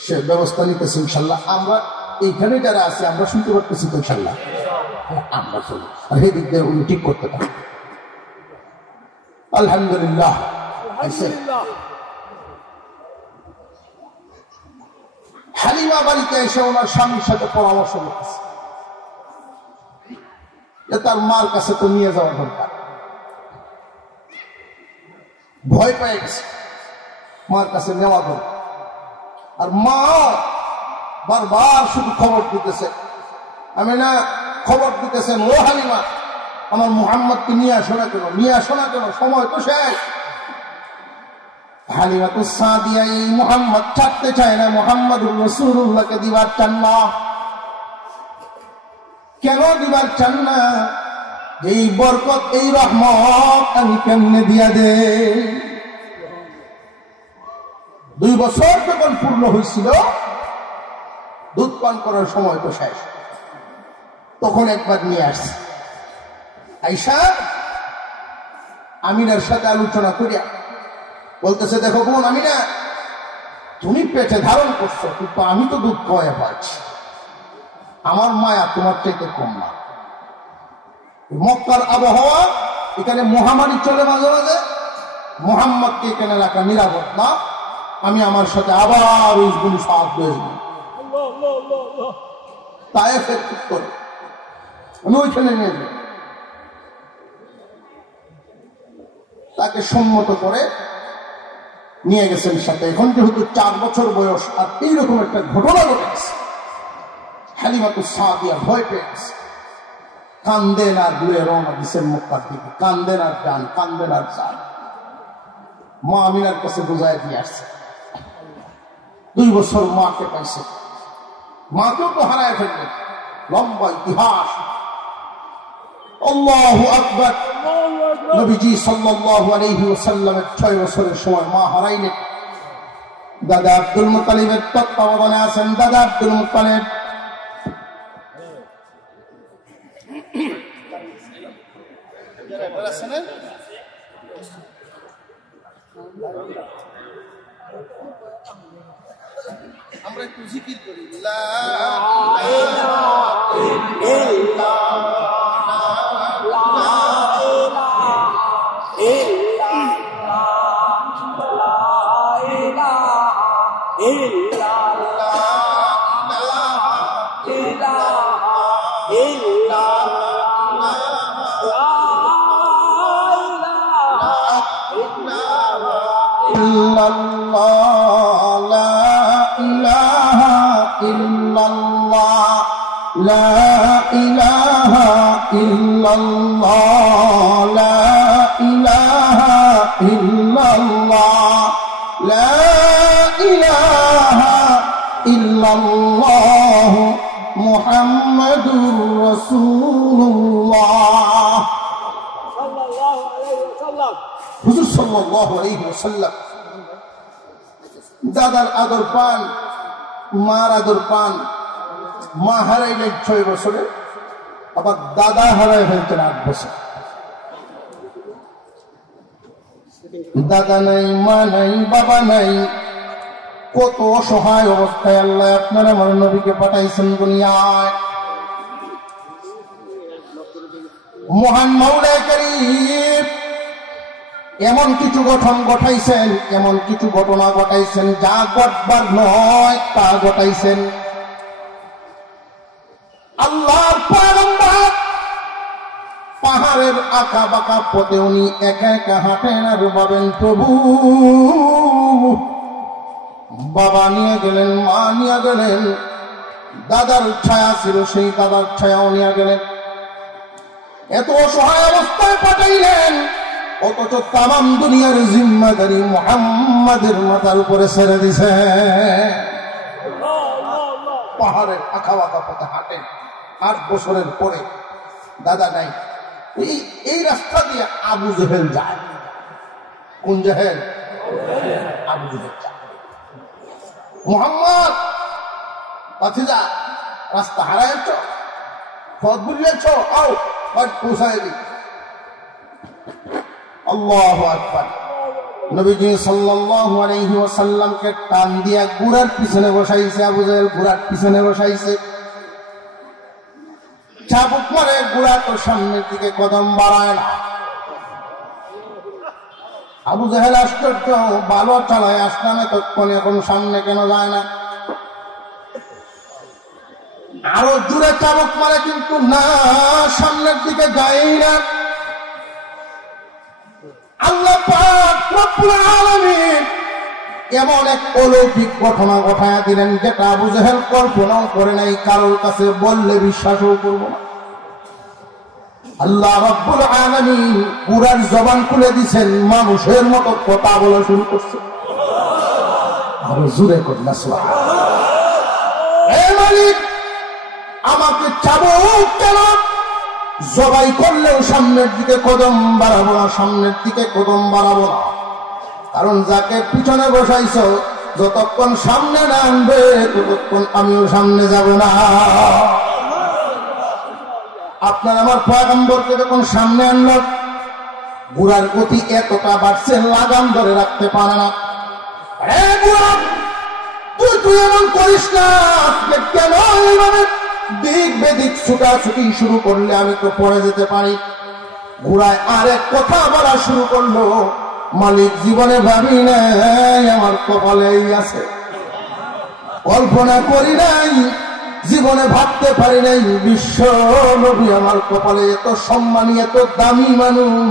সে ব্যবস্থা নিতেছি ইনশাল্লাহ। আমরা এইখানে যারা আছে আমরা শুনতে পারতেছি তো ইনশাল্লাহ, আমরা চলি আর এই দিক দিয়ে উনি ঠিক করতে পারেন। আলহামদুলিল্লাহ। হালিমা বাড়িতে এসে ওনার স্বামীর সাথে পরামর্শ করতেছে যে তার মার কাছে তো নিয়ে যাওয়া দরকার। ভয় পেয়ে গেছে, মার কাছে নেওয়া দরকার। আর মা বারবার শুধু খবর দিতেছে, আমি না খবর দিতেছেন, ও হালিমা আমার মুহাম্মদকে নিয়ে আসো না কেন, নিয়ে আসো না কেন, সময় তো শেষ। হালিমাতুস সাদিয়া এই মুহাম্মদ ছাড়তে চায় না, মুহাম্মাদুর রাসূলুল্লাহকে দিবার চান না। কেন দিবার চান না? এই বরকত এই রহমত আমি কেমনে দিয়া দে? 2 বছর যখন পূর্ণ হয়েছিল, দুধ পান করার সময় তো শেষ, তখন একবার নিয়ে আসছে। আয়েশা আমিনার সাথে আলোচনা করিয়া বলতেছে, দেখো বোন আমিনা, তুমি পেটে ধারণ করছো, কিন্তু আমি তো দুধ খাওয়াইয়া পাচ্ছি, আমার মায়া তোমার থেকে কম না। মক্কার আবহাওয়া, এখানে মহামারী চলে মাঝে মাঝে, মুহাম্মদকে এখানে রাখা নিরাপদ না। আমি আমার সাথে আবার ওইগুলো সাহায্য হয়েছি তায়েফের উত্তরে, আমি ওইখানে নিয়ে যাই। তাকে সম্মত করে নিয়ে গেছেন সাথে। এখন যেহেতু 4 বছর বয়স, আর এইরকম একটা ঘটনা ঘটেছে, হালিমাতুস সাদিয়া ভয় পেয়ে গেছে, কান্দেন আর দূরে রওনা দিচ্ছেন মক্কার দিকে, কান্দেন আর যান, কান্দেন আর যান। মা আমিনার কাছে বোঝায় দিয়ে আসছে। 2 বছর মাকে পাইছে, মাকেও তো হারায় ফেললেন। লম্বা ইতিহাস। আল্লাহু আকবার। নবীজি সাল্লাল্লাহু আলাইহি ওয়াসাল্লামের 6 বছরের সময় মা হারাইলেন। দাদা আব্দুল মুত্তালিবের তত্ত্বাবধানে আছেন। দাদা আব্দুল মুত্তালিব আমরা একটু জিকির করি, লা ইলাহা ইল্লাল্লাহ, লা ইলাহা ইল্লাল্লাহ মুহাম্মাদুর রাসূলুল্লাহ সাল্লাল্লাহু আলাইহি ওয়াসাল্লাম। হুজুর সাল্লাল্লাহু আলাইহি ওয়াসাল্লাম দাদার আদর পান, মার আদর পান। মা হারাইলেন 6 বছরে, আবার দাদা হারায় ফেলতেন 8 বছর। দাদা নাই, মা নাই, বাবা নাই, কত অসহায় অবস্থায় আল্লাহ আপনার আমার নবীকে পাঠাইছেন দুনিয়ায়। মহান মাওলা কারীম এমন কিছু গঠন ঘটাইছেন, এমন কিছু ঘটনা ঘটাইছেন যা ঘটবার নয় তা ঘটাইছেন। আল্লাহর পয়গম্বর পাহাড়ের আঁকা বাঁকা পথে উনি একা একা হাঁটেন আর ভাবেন প্রভু বাবা নিয়ে গেলেন, মা নিয়ে গেলেন, দাদার ছায়া ছিল সেই দাদার ছায়াও নিয়ে গেলেন, এত অসহায় অবস্থায় পাঠাইলেন, অথচ তামাম দুনিয়ার জিম্মাদারি মুহাম্মাদের মাথার উপরে ছেড়ে দিছে। পাহাড়ের আঁকা বাঁকা পথে হাঁটেন, 8 বছরের পরে দাদা নাই। এই রাস্তা দিয়ে আবু জেহেল যায়। কোন জেহেল? আবু জেহেল যায়। মুহাম্মদ বাতিজা রাস্তা হারাইছ, পথ ভুলিয়েছ, আও পথ পৌঁছায় দি। আল্লাহু আকবার। নবীজি সাল্লাল্লাহু আলাইহি ওয়াসাল্লামকে টান দিয়া ঘোড়ার পিছনে বসাইছে। আবু জেহেল ঘোড়ার পিছনে বসাইছে, চাবুক মারে, ঘোড়া তো সামনের দিকে কদম বাড়ায় না। আবু জেহেল আশ্চর্য, ভালো চালায় আসলাম এতক্ষণ, এখন সামনে কেন যায় না? আরো জোরে চাবুক মারে, কিন্তু না, সামনের দিকে যায়ই না। আল্লাহ পাক রব্বুল আলামিন এমন এক অলৌকিক ঘটনা ঘটায়া দিলেন যেটা আবু জেহেল কল্পনাও করে নাই, কারোর কাছে বললে বিশ্বাসও করব না। আল্লাহ রব্বুল আলামিন কুরআন জবান খুলে দিয়েছেন, মানুষের মতো কথা বলা শুরু করছে। আরো জোরে কর না সুবহানাল্লাহ। হে মালিক, আমাকে চাবুক কেন? জবাই করলেও সামনের দিকে কদম বাড়াবো না, সামনের দিকে কদম বাড়াবো না, কারণ যাকে পিছনে বসাইছ যতক্ষণ সামনে না আনবে ততক্ষণ আমিও সামনে যাব না। আপনার আমার পয়গম্বরকে যখন সামনে আনল, ঘোড়ার গতি এতটা বাড়ছে লাগাম ধরে রাখতে পারে না। তুই এমন করিস না, কেন এইভাবে দিক বেদিক ছুটাছুটি শুরু করলে আমি তো পড়ে যেতে পারি। ঘোড়ায় আরেক কথা বলা শুরু করলো, মালিক জীবনে ভাবি নাই আমার কপালেই আছে, কল্পনা করি নাই, জীবনে ভাবতে পারি নাই বিশ্ব নবী আমার কপালে এত সম্মানী, এত দামি মানুষ,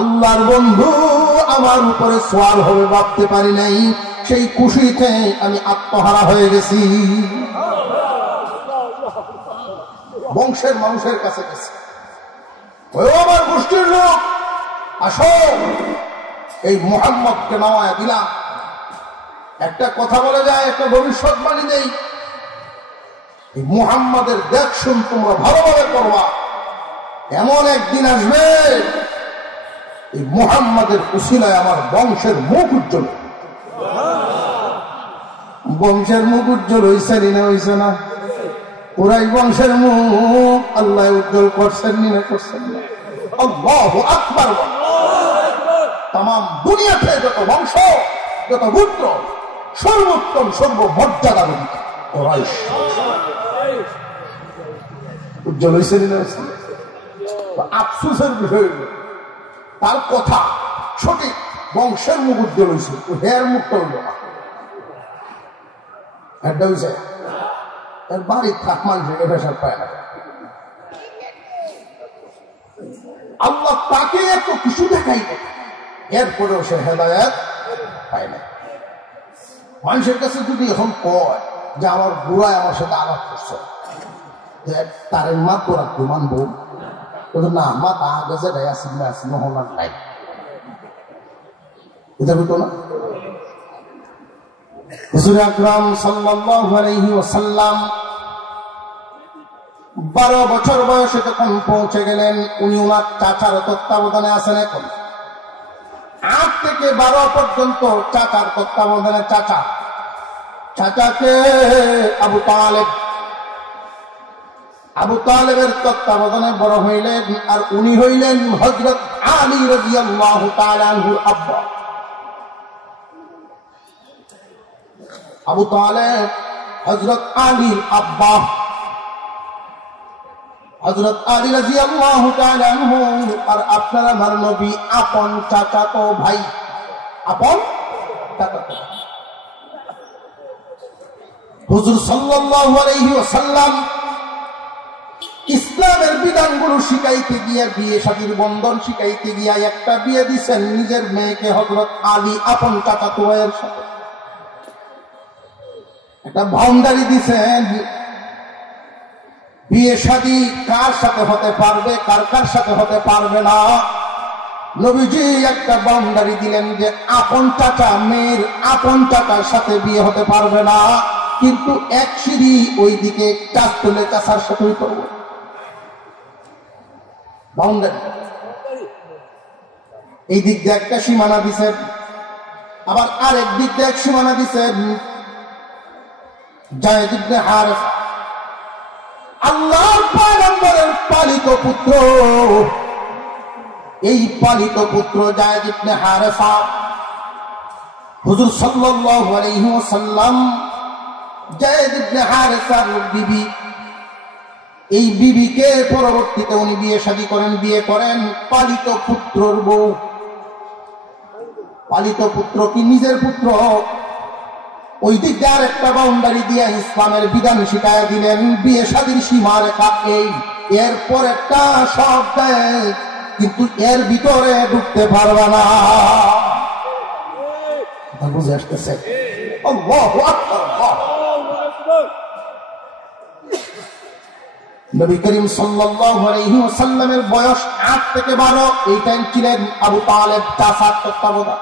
আল্লাহর বন্ধু আমার উপরে সওয়াল হবে ভাবতে পারি নাই। সেই খুশিতে আমি আত্মহারা হয়ে গেছি। বংশের মানুষের কাছে গেছে, ওই আমার গোষ্ঠীর লোক, আসো এই মুহাম্মদকে নামায়া দিলাম। একটা কথা বলে যায়, একটা ভবিষ্যৎবাণী দেই, এই মুহাম্মাদের দেখশুন তোমরা ভালোভাবে করবা। এমন একদিন আসবে এই মুহাম্মাদের উসিলায় আমার বংশের মুখ উজ্জ্বল। বংশের মুখ উজ্জ্বল হইছে না হইছে না? পুরাই বংশের মুখ আল্লাহ উজ্জ্বল করছেন না করছেন না? আল্লাহু আকবার। তাম দুনিয়াতে যত বংশ, যত পুত্র, সর্বোত্তম সর্বমর্যাদার কুরাইশ উজ্জ্বল হয়েছে না? আফসোসের বিষয় তার কথা সঠিক, বংশের মুখ উজ্জ্বল হয়েছে, হের মুখটা হইল না। একটা হয়েছে এর বাড়ির থাক মানুষের এফেসার পায় না। আল্লাহ তাকে এত কিছু দেখাই না, এরপরেও সে হেদায়েত পায় না। মানুষের কাছে যদি এখন কয় যে আমার বুড়ায় আমার সাথে আলাপ করছে, তার মা তোরা তো মানবো না, মা তা আগে যেটাই আসি না আসি নহলার নাই, এটা হইতো না। হুজুর আকরাম সাল্লাল্লাহু আলাইহি ওয়াসাল্লাম 12 বছর বয়সে যখন পৌঁছে গেলেন, উনি ওনার চাচার তত্ত্বাবধানে আছেন। এখন 8 থেকে 12 পর্যন্ত চাচার তত্ত্বাবধানে। চাচাকে আবু তালেব, আবু তালেবের তত্ত্বাবধানে বড় হইলেন, আর উনি হইলেন হযরত আলী রাদিয়াল্লাহু তাআলা আনহুর আব্বা। আবু তালেব হযরত আলীর আব্বা, হযরত আলী রাদিয়াল্লাহু তাআলা আনহু আর আপনার আমার নবী আপন চাচাতো ভাই, আপন চাচাতো। হুজুর সাল্লাল্লাহু আলাইহি ওয়াসাল্লাম ইসলামের বিধানগুলো শিখাইতে গিয়া, বিয়ে শাদীর বন্ধন শিখাইতে গিয়া একটা বিয়ে দিছেন নিজের মেয়েকে হযরত আলী আপন চাচাতো ভাইয়ের সাথে। একটা বাউন্ডারি দিছেন, বিয়ে শাদী কার সাথে হতে পারবে, কার কার সাথে হতে পারবে না। নবীজি একটা বাউন্ডারি দিলেন যে আপন চাচা মেয়ের আপন চাচার সাথে বিয়ে হতে পারবে না, কিন্তু এক সিঁড়ি ওইদিকে কাজ তুলে চাচার সাথে হইতে হবে। বাউন্ডারি এই দিক দিয়ে একটা সীমানা দিছেন, আবার আরেক দিক দিয়ে এক সীমানা দিছেন। যায়েদ ইবনে হারেসা আল্লাহর পয়গম্বরের পালিত পুত্র, এই পালিত পুত্র যায়েদ ইবনে হারেসা হুজুর সাল্লাল্লাহু আলাইহি ওয়াসাল্লাম যায়েদ ইবনে হারেসার বিবি, এই বিবিকে পরবর্তীতে উনি বিয়ে শাদী করেন, বিয়ে করেন পালিত পুত্রর বউ। পালিত পুত্র কি নিজের পুত্র? ওই দিক দিয়ে আর একটা বাউন্ডারি দিয়ে ইসলামের বিধান শিখাইয়া দিলেন, বিয়ে শাদীর সীমা রেখা এই, এরপর একটা সব দেয়, কিন্তু এর ভিতরে ঢুকতে পারবে না। বুঝে আসতেছে? আল্লাহু আকবার। নবী করিম সাল্লাল্লাহু আলাইহি ওয়াসাল্লামের বয়স 8 থেকে 12, এই টাইম ছিলেন আবু তালেব চাচার তত্ত্বাবধান।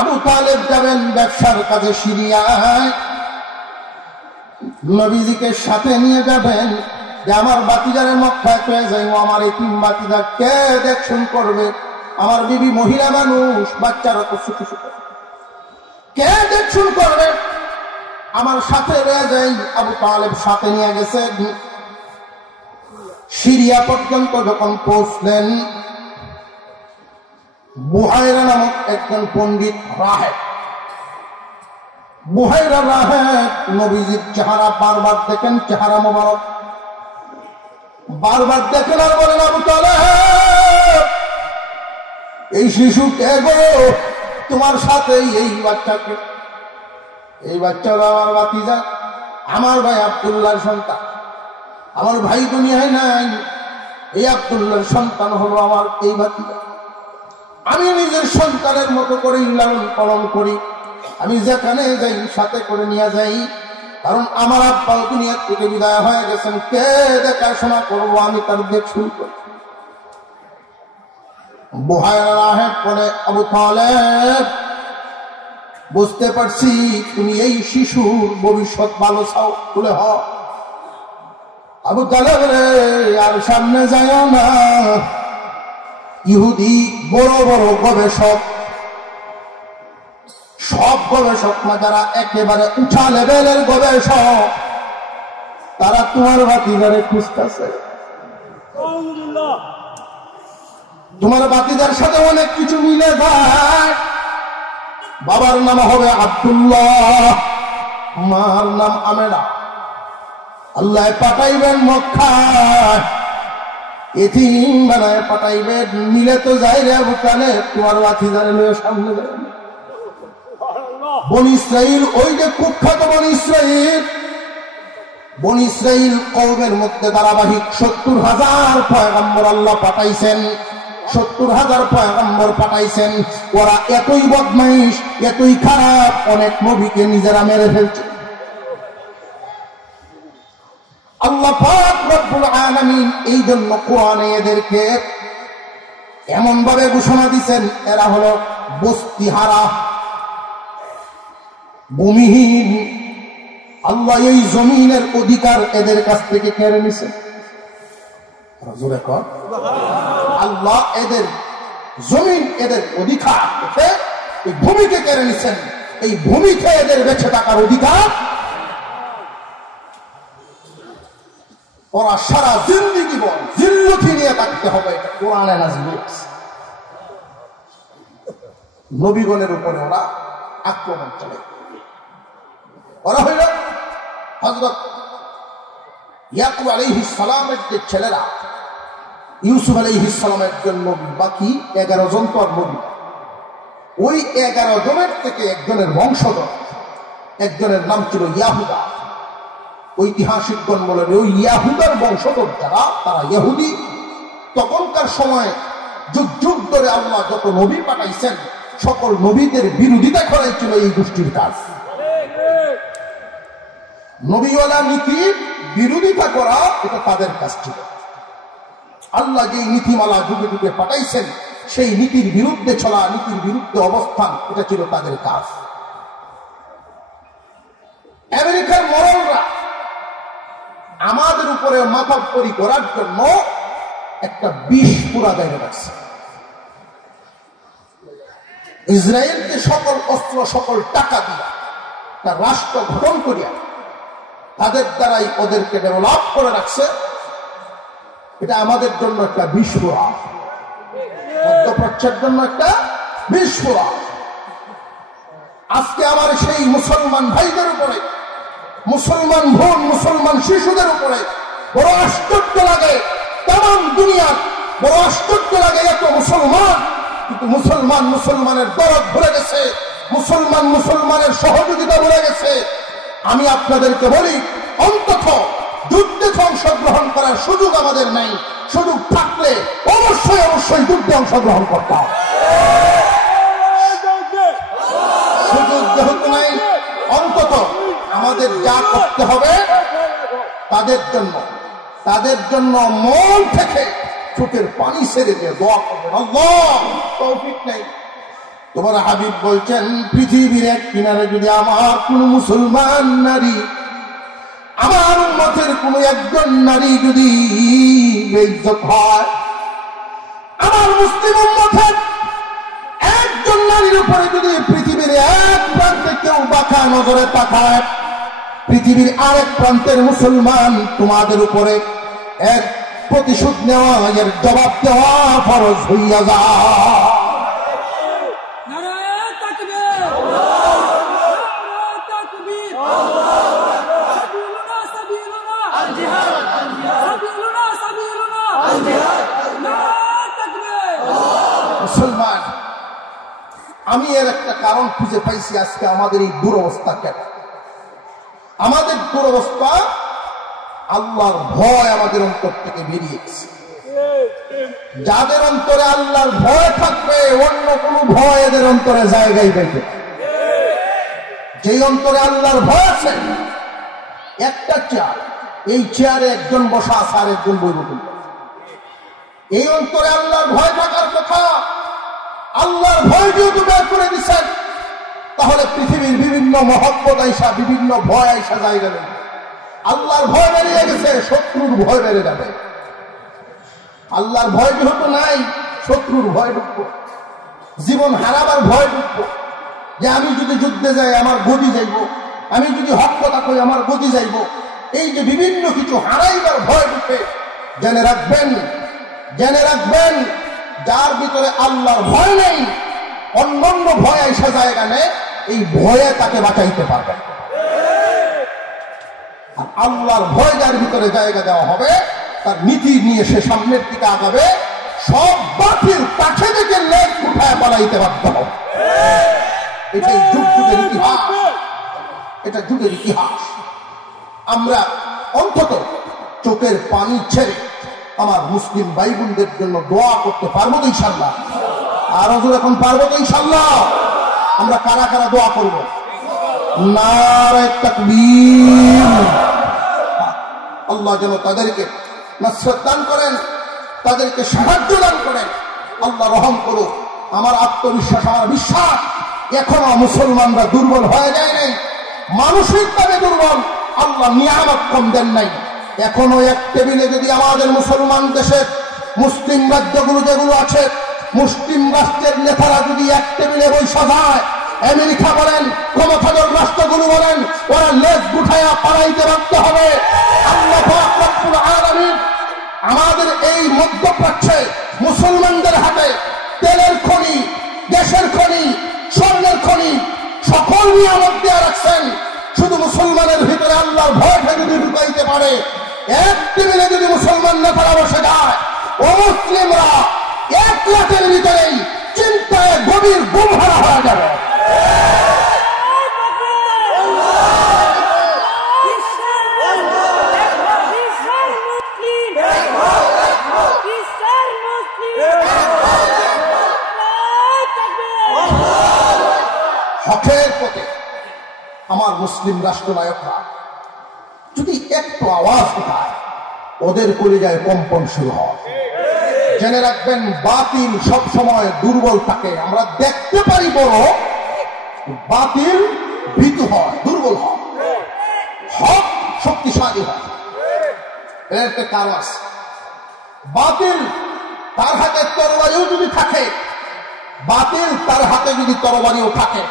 আবু তালেব যাবেন ব্যবসার কাজে সিরিয়ায়, নবীজিকে সাথে নিয়ে যাবেন যে আমার বাতিজারের মক্কায় পেয়ে যাই, আমার এই 3 বাতিজার কে দেখশন করবে, আমার বিবি মহিলা মানুষ, বাচ্চারা তো ছোট ছোট, কে দেখশন করবে, আমার সাথে রয়ে যাই। আবু তালেব সাথে নিয়ে গেছে। সিরিয়া পর্যন্ত যখন পৌঁছলেন, বুহাইরা নামক একজন পণ্ডিত রাহেব, বুহাইরা রাহেব নবীজির চেহারা বারবার দেখেন, চেহারা মোবারক বারবার দেখেন, আর বলেন আবু তালেব এই শিশু কে গো, তোমার সাথে এই বাচ্চাকে, এই বাচ্চারা আমার ভাতিজা, আমার ভাই আব্দুল্লাহর সন্তান, আমার ভাই দুনিয়ায় নাই, এই আব্দুল্লাহর সন্তান হলো আমার এই ভাতিজা। আমি নিজের সন্তানের মতো করে লালন পালন করি, আমি যেখানে যাই সাথে করে নিয়ে যাই, কারণ আমার আব্বা দুনিয়া থেকে বিদায় হয়ে গেছেন, কে দেখাশোনা করবো, আমি তার দেখশুন করি। বুহাইরা রাহেব বলে, আবু তালেব বুঝতে পারছি তুমি এই শিশুর ভবিষ্যৎ ভালো চাও, তুলে হ। আবু তালেব রে, আর সামনে যাইও না, ইহুদি বড় বড় গবেষক, সব গবেষক না, যারা একেবারে উঠা লেভেলের গবেষক, তারা তোমার ভাতিজারে খুঁজতেছে। তোমার ভাতিজার সাথে অনেক কিছু মিলে যায়, বাবার নাম হবে আব্দুল্লাহ, মার নাম আমেনা, আল্লাহ পাঠাইবেন মক্কায়, এতিম বানায় পাঠাইবেন, মিলে তো যাই রে আবু তালেব, তোমার ভাতিজারে লয়ে সামনে যাবেন। বনি ইসরাইল, ওই যে কুখ্যাত বনি ইসরাইল, বনি ইসরাইল কওমের মধ্যে ধারাবাহিক 70,000 পয়গম্বর আল্লাহ পাঠাইছেন, 70,000 পয়গম্বর পাঠাইছেন। ওরা এতই বদমাইশ, এতই খারাপ, অনেক নবীকে নিজেরা মেরে ফেলছে। আল্লাহ পাক রব্বুল আলামিন এই জন্য কোরআনে এদেরকে এমন ভাবে ঘোষণা দিচ্ছেন, এরা হলো বস্তিহারা, ভূমিহীন। আল্লাহ এই জমিনের অধিকার এদের কাছ থেকে কেড়ে নিছেন। আল্লাহ এদের জমিন, এদের অধিকার এই ভূমিকে কেড়ে নিছেন, এই ভূমিকে এদের বেঁচে থাকার অধিকার। ওরা সারা জিন্দেগি বল জিল্লতি নিয়ে থাকতে হবে, এটা কোরআনে নাযিল হয়েছে। নবীগণের উপরে ওরা আক্রমণ চালায়। ওরা হইল হযরত ইয়াকুব আলাইহিস সালামের যে ছেলেরা, ইউসুফ আলাইহিস সালামের একজন নবী, বাকি 11 জন তো আর নবী। ওই 11 জনের থেকে একজনের বংশধর, একজনের নাম ছিল ইয়াহুদা। ঐতিহাসিকগণ বলেন ওই ইয়াহুদার বংশধর যারা, তারা ইহুদি। তখনকার সময় যুগ যুগ ধরে আল্লাহ যত নবী পাঠাইছেন সকল নবীদের বিরোধিতা করাই ছিল এই গোষ্ঠীর কাজ। নবীওয়ালা নীতির বিরোধিতা করা এটা তাদের কাজ ছিল। আল্লাহ যে নীতিমালা যুগে যুগে পাঠাইছেন সেই নীতির বিরুদ্ধে চলা, নীতির বিরুদ্ধে অবস্থান, এটা ছিল তাদের কাজ। আমেরিকার মরলরা আমাদের উপরে মাথাপরি করার জন্য একটা বিষ পুরা বাইরে রাখছে। ইসরায়েলকে সকল অস্ত্র সকল টাকা দিয়া একটা রাষ্ট্র গঠন করিয়া তাদের দ্বারাই ওদেরকে ডেভেলপ করে রাখছে। এটা আমাদের জন্য একটা বিস্ফোরা, মধ্যপ্রাচ্যের জন্য একটা বিস্ফোরা। আজকে আমার সেই মুসলমান ভাইদের উপরে, মুসলমান বোন, মুসলমান শিশুদের উপরে বড় আশ্চর্য লাগে। তাম দুনিয়ার বড় আশ্চর্য লাগে, এত মুসলমান কিন্তু মুসলমান মুসলমানের দরদ ভুলে গেছে, মুসলমান মুসলমানের সহযোগিতা ভুলে গেছে। আমি আপনাদেরকে বলি, অন্তত যুদ্ধে অংশগ্রহণ করার সুযোগ আমাদের নেই। সুযোগ থাকলে অবশ্যই অবশ্যই যুদ্ধে অংশগ্রহণ করতাম। সুযোগ যেহেতু নাই, অন্তত আমাদের যা করতে হবে তাদের জন্য মন থেকে চোখের পানি ছেড়ে দিয়ে দোয়া করবেন। আল্লাহ তৌফিক নেই। তোমার হাবিব বলছেন, পৃথিবীর এক কিনারে যদি আমার কোন মুসলমান নারী, আমার উম্মতের কোন একজন নারী যদি বেইজ্জত হয়, আমার মুসলিম উম্মতের একজন নারীর উপরে যদি পৃথিবীর এক প্রান্তে কেউ বাঁকা নজরে তাকায়, পৃথিবীর আরেক প্রান্তের মুসলমান তোমাদের উপরে এক প্রতিশোধ নেওয়া, এর জবাব দেওয়া ফরজ হইয়া যায়। মুসলমান, আমি এর একটা কারণ খুঁজে পাইছি। আজকে আমাদের এই দুরবস্থা কেন? আমাদের দুরবস্থা, আল্লাহর ভয় আমাদের অন্তর থেকে বেরিয়ে গেছে। যাদের অন্তরে আল্লাহর ভয় থাকবে, অন্য কোন ভয় এদের অন্তরে জায়গায় পাইবে। যেই অন্তরে আল্লাহর ভয় আছে, একটা চেয়ার, এই চেয়ারে একজন বসা আছে আর একজন বই বকুল। এই অন্তরে আল্লাহর ভয় থাকার কথা। আল্লাহর ভয় যেহেতু বের করে দিচ্ছেন, তাহলে পৃথিবীর বিভিন্ন মহব্বত আইসা, বিভিন্ন ভয় আইসা জায়গা নেই। আল্লাহর ভয় বেরিয়ে গেছে, শত্রুর ভয় বেড়ে যাবে। আল্লাহর ভয় যেহেতু নাই, শত্রুর ভয় ঢুকবো, জীবন হারাবার ভয় ঢুকবো, যে আমি যদি যুদ্ধে যাই আমার গদি যাইব, আমি যদি হক কথা কই আমার গদি যাইব। এই যে বিভিন্ন কিছু হারাইবার ভয় ঢুকে, জেনে রাখবেন, জেনে রাখবেন, যার ভিতরে আল্লাহর ভয় নেই, অন্যান্য ভয় আইসা জায়গা নেই, এই ভয়ে তাকে বাঁচাইতে পারবে। আর আল্লাহর ভয় যার ভিতরে জায়গা দেওয়া হবে, তার নীতি নিয়ে সে সামনের দিকে আগাবে, সব বাতিল কাছে থেকে লেগ উঠায় পালাইতে বাধ্য হবে। এটাই যুগ যুগের ইতিহাস, এটা যুগের ইতিহাস। আমরা অন্তত চোখের পানি ছেড়ে আমার মুসলিম ভাই বোনদের জন্য দোয়া করতে পারবো তো ইনশাল্লাহ? আর হুজুর এখন পারবো তো ইনশাল্লাহ? আমরা কারা কারা দোয়া করবো? নারে তাকবীর। আল্লাহ যেন তাদেরকে নসরত দান করেন, তাদেরকে সাহায্য দান করেন। আল্লাহ রহম করুক। আমার আত্মবিশ্বাস, আমার বিশ্বাস, এখনো মুসলমানরা দুর্বল হয়ে যায় নাই, মানসিকভাবে দুর্বল। আল্লাহ নিয়ামত কম দেন নাই। এখনো এক টেবিলে যদি আমাদের মুসলমান দেশের মুসলিম রাজ্যগুলো যেগুলো আছে, মুসলিম রাষ্ট্রের নেতারা যদি এক টেবিলে বৈশা যায়, আমেরিকা বলেন, ক্ষমতাধর রাষ্ট্রগুলো বলেন, ওরা লেজ গুঠাইয়া পালাইতে বাধ্য হবে। আল্লাহ পাক রব্বুল আলামিন আমাদের এই মধ্যপ্রাচ্যে মুসলমানদের হাতে তেলের খনি, গ্যাসের খনি, স্বর্ণের খনি সকল নিয়ামত দিয়ে রাখছেন। শুধু মুসলমানের ভিতরে আল্লাহর ভয়টা যদি ঢুকাইতে পারে, এক টেবিলে যদি মুসলমান নেতারা বসে যায়, ও মুসলিমরা এক লাখের ভিতরেই চিন্তায় গভীর গুমহারা হয়ে যাবে। হকের পথে আমার মুসলিম রাষ্ট্রনায়করা যদি একটু আওয়াজ উঠায়, ওদের কলিজায় কম্পন শুরু হয়। জেনে রাখবেন, বাতিল সব সময় দুর্বল থাকে। আমরা দেখতে পারি বড়, বাতিল ভীতু হয়, দুর্বল হয়, হক শক্তিশালী হয়। এর একটা কারণ আছে। বাতিল তার হাতে তরবারিও যদি থাকে, বাতিল তার হাতে যদি তরবারিও থাকে,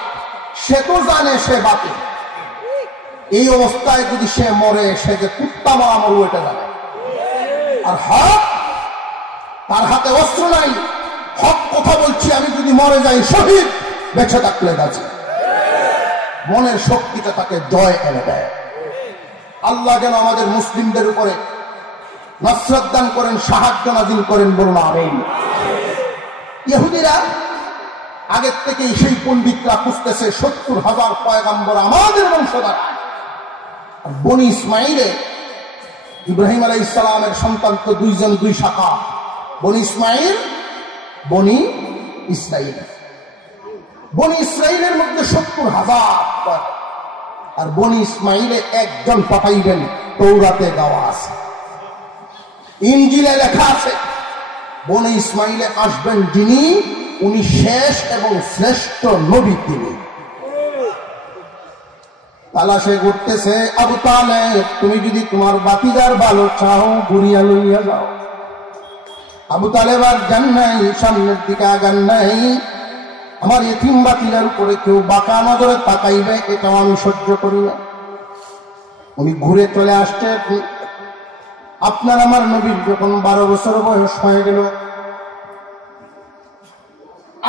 সে তো জানে সে বাতিল। এই অবস্থায় যদি সে মরে, সে যে কুত্তা মারা মরু এটা জানে। আর হক তার হাতে অস্ত্র নাই, হক কথা বলছি, আমি যদি মরে যাই শহীদ, বেঁচে থাকলে গাছে। মনের শক্তিটা তাকে জয় এনে দেয়। আল্লাহ যেন আমাদের মুসলিমদের উপরে নসরত দান করেন, সাহায্য নাযিল করেন, বলুন আমিন। ইহুদিরা আগের থেকেই সেই পণ্ডিতরা খুঁজতেছে ৭০,০০০ পয়গম্বর আমাদের বংশধর। বনি ইসমাইলে ইব্রাহিম আলাইহিস সালামের সন্তান তো দুইজন, দুই শাখা, বনি ইসমাইল, বনি ইসরাইল। বনি ইসরাইলের মধ্যে ৭০,০০০, আর বনি ইসমাইলে একজন পাঠাইবেন, তৌরাতে গাওয়া আছে, ইনজিলে লেখা আছে। বনি ইসমাইলে আসবেন যিনি, উনি শেষ এবং শ্রেষ্ঠ নবী তিনি। তালাশে ঘুরতেছে, আবু তালেব তুমি যদি তোমার বাতিদার ভালো চাও, গুড়িয়া লইয়া যাও। আবু তালেব আর যান নাই, সামনের দিকে আগান নাই। আমার এতিম বাতিদার উপরে কেউ বাঁকা নজরে তাকাইবে, এটাও আমি সহ্য করি না। উনি ঘুরে চলে আসছে। আপনার আমার নবীর যখন 12 বছর বয়স হয়ে গেল,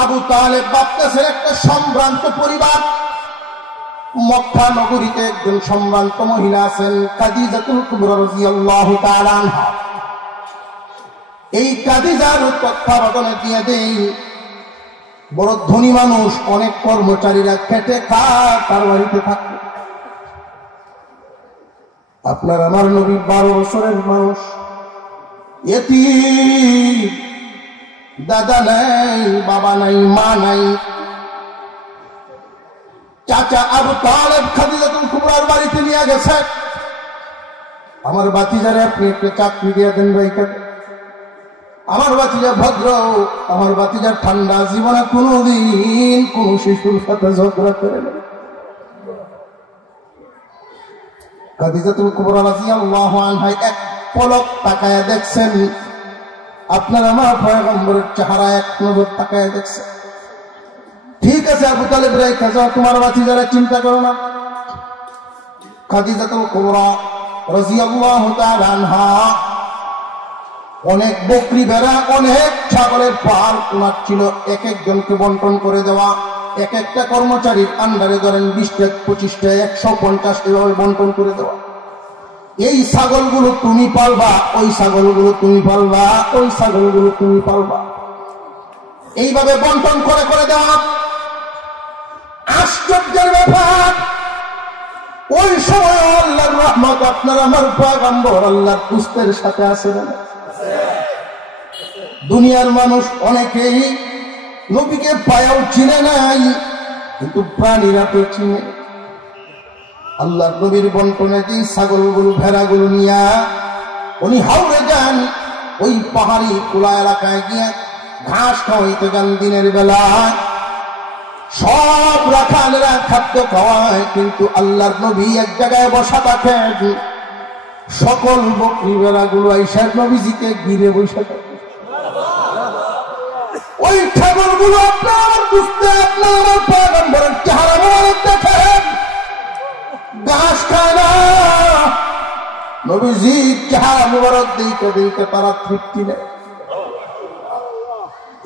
আবু তালেব বাপদাসের একটা সম্ভ্রান্ত পরিবার। মক্কা নগরীতে একজন সম্ভ্রান্ত মহিলা আছেন, খাদিজাতুল কুবরা রাদিয়াল্লাহু তাআলা আনহা। এই খাদিজার তত্ত্বাবধানে দিয়ে দেই, বড় ধনী মানুষ, অনেক কর্মচারীরা খেটে খায়, তার বাড়িতে থাকে। আপনার আমার নবী 12 বছরের মানুষ, এতিম, দাদা নাই, বাবা নাই, মা নাই। চাচা আবু তালেব খাদিজাতুল কুবরার বাড়িতে নিয়ে গেছে, আমার ভাতিজারে আপনি একটা চাকরি দিয়ে দেন ভাইকে। আমার ভাতিজা ভদ্র, আমার ভাতিজার ঠান্ডা, জীবনে কোনোদিন কোন শিশুর সাথে ঝগড়া করে না। খাদিজাতুল কুবরা রাদিয়াল্লাহু আনহা এক পলক তাকায় দেখছেন, আপনার আমার পয়গম্বরের চেহারা এক নজর তাকায় দেখছেন। ঠিক আছে আবু তালেব, রেখে যাও, তোমার ভাতিজারা, চিন্তা করো না। খাদিজাতুল কুবরা রাদিয়াল্লাহু তাআলা আনহা অনেক বকরি ভেড়া, অনেক ছাগলের পাল ওনার ছিল, এক একজনকে বন্টন করে দেওয়া। এক একটা কর্মচারীর আন্ডারে ধরেন 20টা, 25টা, 150 এভাবে বন্টন করে দেওয়া। এই ছাগলগুলো তুমি পালবা, ওই ছাগলগুলো তুমি পালবা, ওই ছাগলগুলো তুমি পালবা, এইভাবে বন্টন করে করে দেওয়া। আশ্চর্যের ব্যাপার, ওই সময় আল্লাহর রহমত আপনার আমার পয়গম্বর আল্লাহর দুস্তের সাথে আছে না? দুনিয়ার মানুষ অনেকেই নবীকে পায়াও চিনে নাই, কিন্তু প্রাণীরা তো চিনে। আল্লাহর নবীর বন্টনে যে ছাগলগুলো, ভেড়াগুলো নিয়া উনি হাওড়ে যান, ওই পাহাড়ি খোলা এলাকায় গিয়ে ঘাস খাওয়াইতে যান দিনের বেলা। সব রাখালেরা খাদ্য খাওয়ায়, কিন্তু আল্লাহর নবী এক জায়গায় বসা থাকেন। সকল বকরি ভেড়াগুলো আইসার নবীজিকে ঘিরে বসে থাকে। ওই ছাগলগুলো আপনার আমার বুঝতে, আপনার আমার পয়গম্বরের চেহারা মোবারক দেখেন, ঘাস খায় না, নবীজি চেহারা মুবারক দেখতে দেখতে তারা তৃপ্তি নেয়।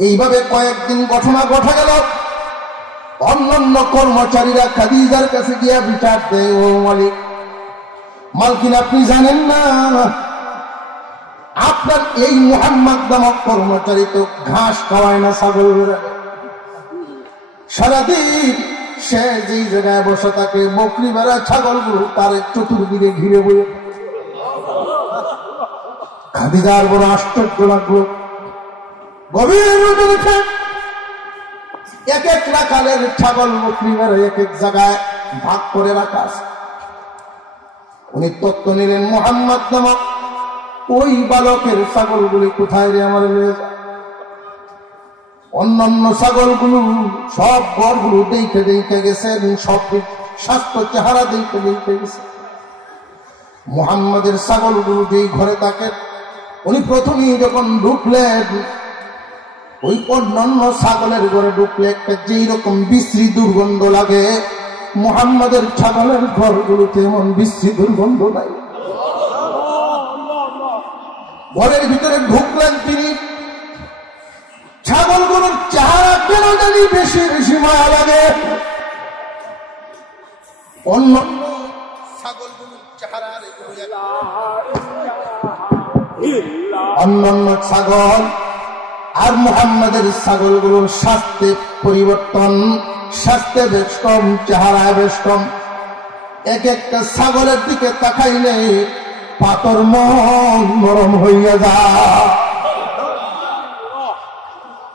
এইভাবে কয়েকদিন ঘটনা ঘটে গেল। অন্যান্য কর্মচারীরা খাদিজার কাছে গিয়া বিচার দেয়, ও মালিক, মালকিন আপনি জানেন না আপনার এই মুহাম্মদ নামক কর্মচারী তো ঘাস খাওয়ায় না, ছাগল সারাদিন সে যেই জায়গায় বসে থাকে বকরি বেড়া ছাগলগুলো তার চতুর্দিকে ঘিরে বয়ে। খাদিজার বড় আশ্চর্য লাগলো। গভীর দেখে এক এক রাখালের ছাগল বকরি বেড়া এক এক জায়গায় ভাগ করে রাখা আছে। উনি তত্ত্ব নিলেন, মুহাম্মদ নামক ওই বালকের ছাগলগুলি কোথায় রে আমার রয়ে যায়। অন্যান্য ছাগলগুলো সব ঘরগুলো দেখে দেখে গেছে, সব স্বাস্থ্য চেহারা দেখে দেখে গেছে। মুহাম্মাদের ছাগলগুলো যেই ঘরে থাকে, উনি প্রথমেই যখন ঢুকলেন ওই অন্যান্য ছাগলের ঘরে ঢুকলে একটা যেই রকম বিশ্রী দুর্গন্ধ লাগে, মুহাম্মাদের ছাগলের ঘরগুলোতে এমন বিশ্রী দুর্গন্ধ নাই। ঘরের ভিতরে ঢুকলেন তিনি, ছাগলগুলোর চেহারা কেন জানি বেশি বেশি মায়া লাগে। অন্যান্য ছাগলগুলোর চেহারা অন্যান্য ছাগল আর মুহাম্মাদের ছাগলগুলোর স্বাস্থ্যে পরিবর্তন, স্বাস্থ্যে বেশ কম, চেহারায় বেশ কম। এক একটা ছাগলের দিকে তাকাইলে পাথর মন নরম হইয়া যায়।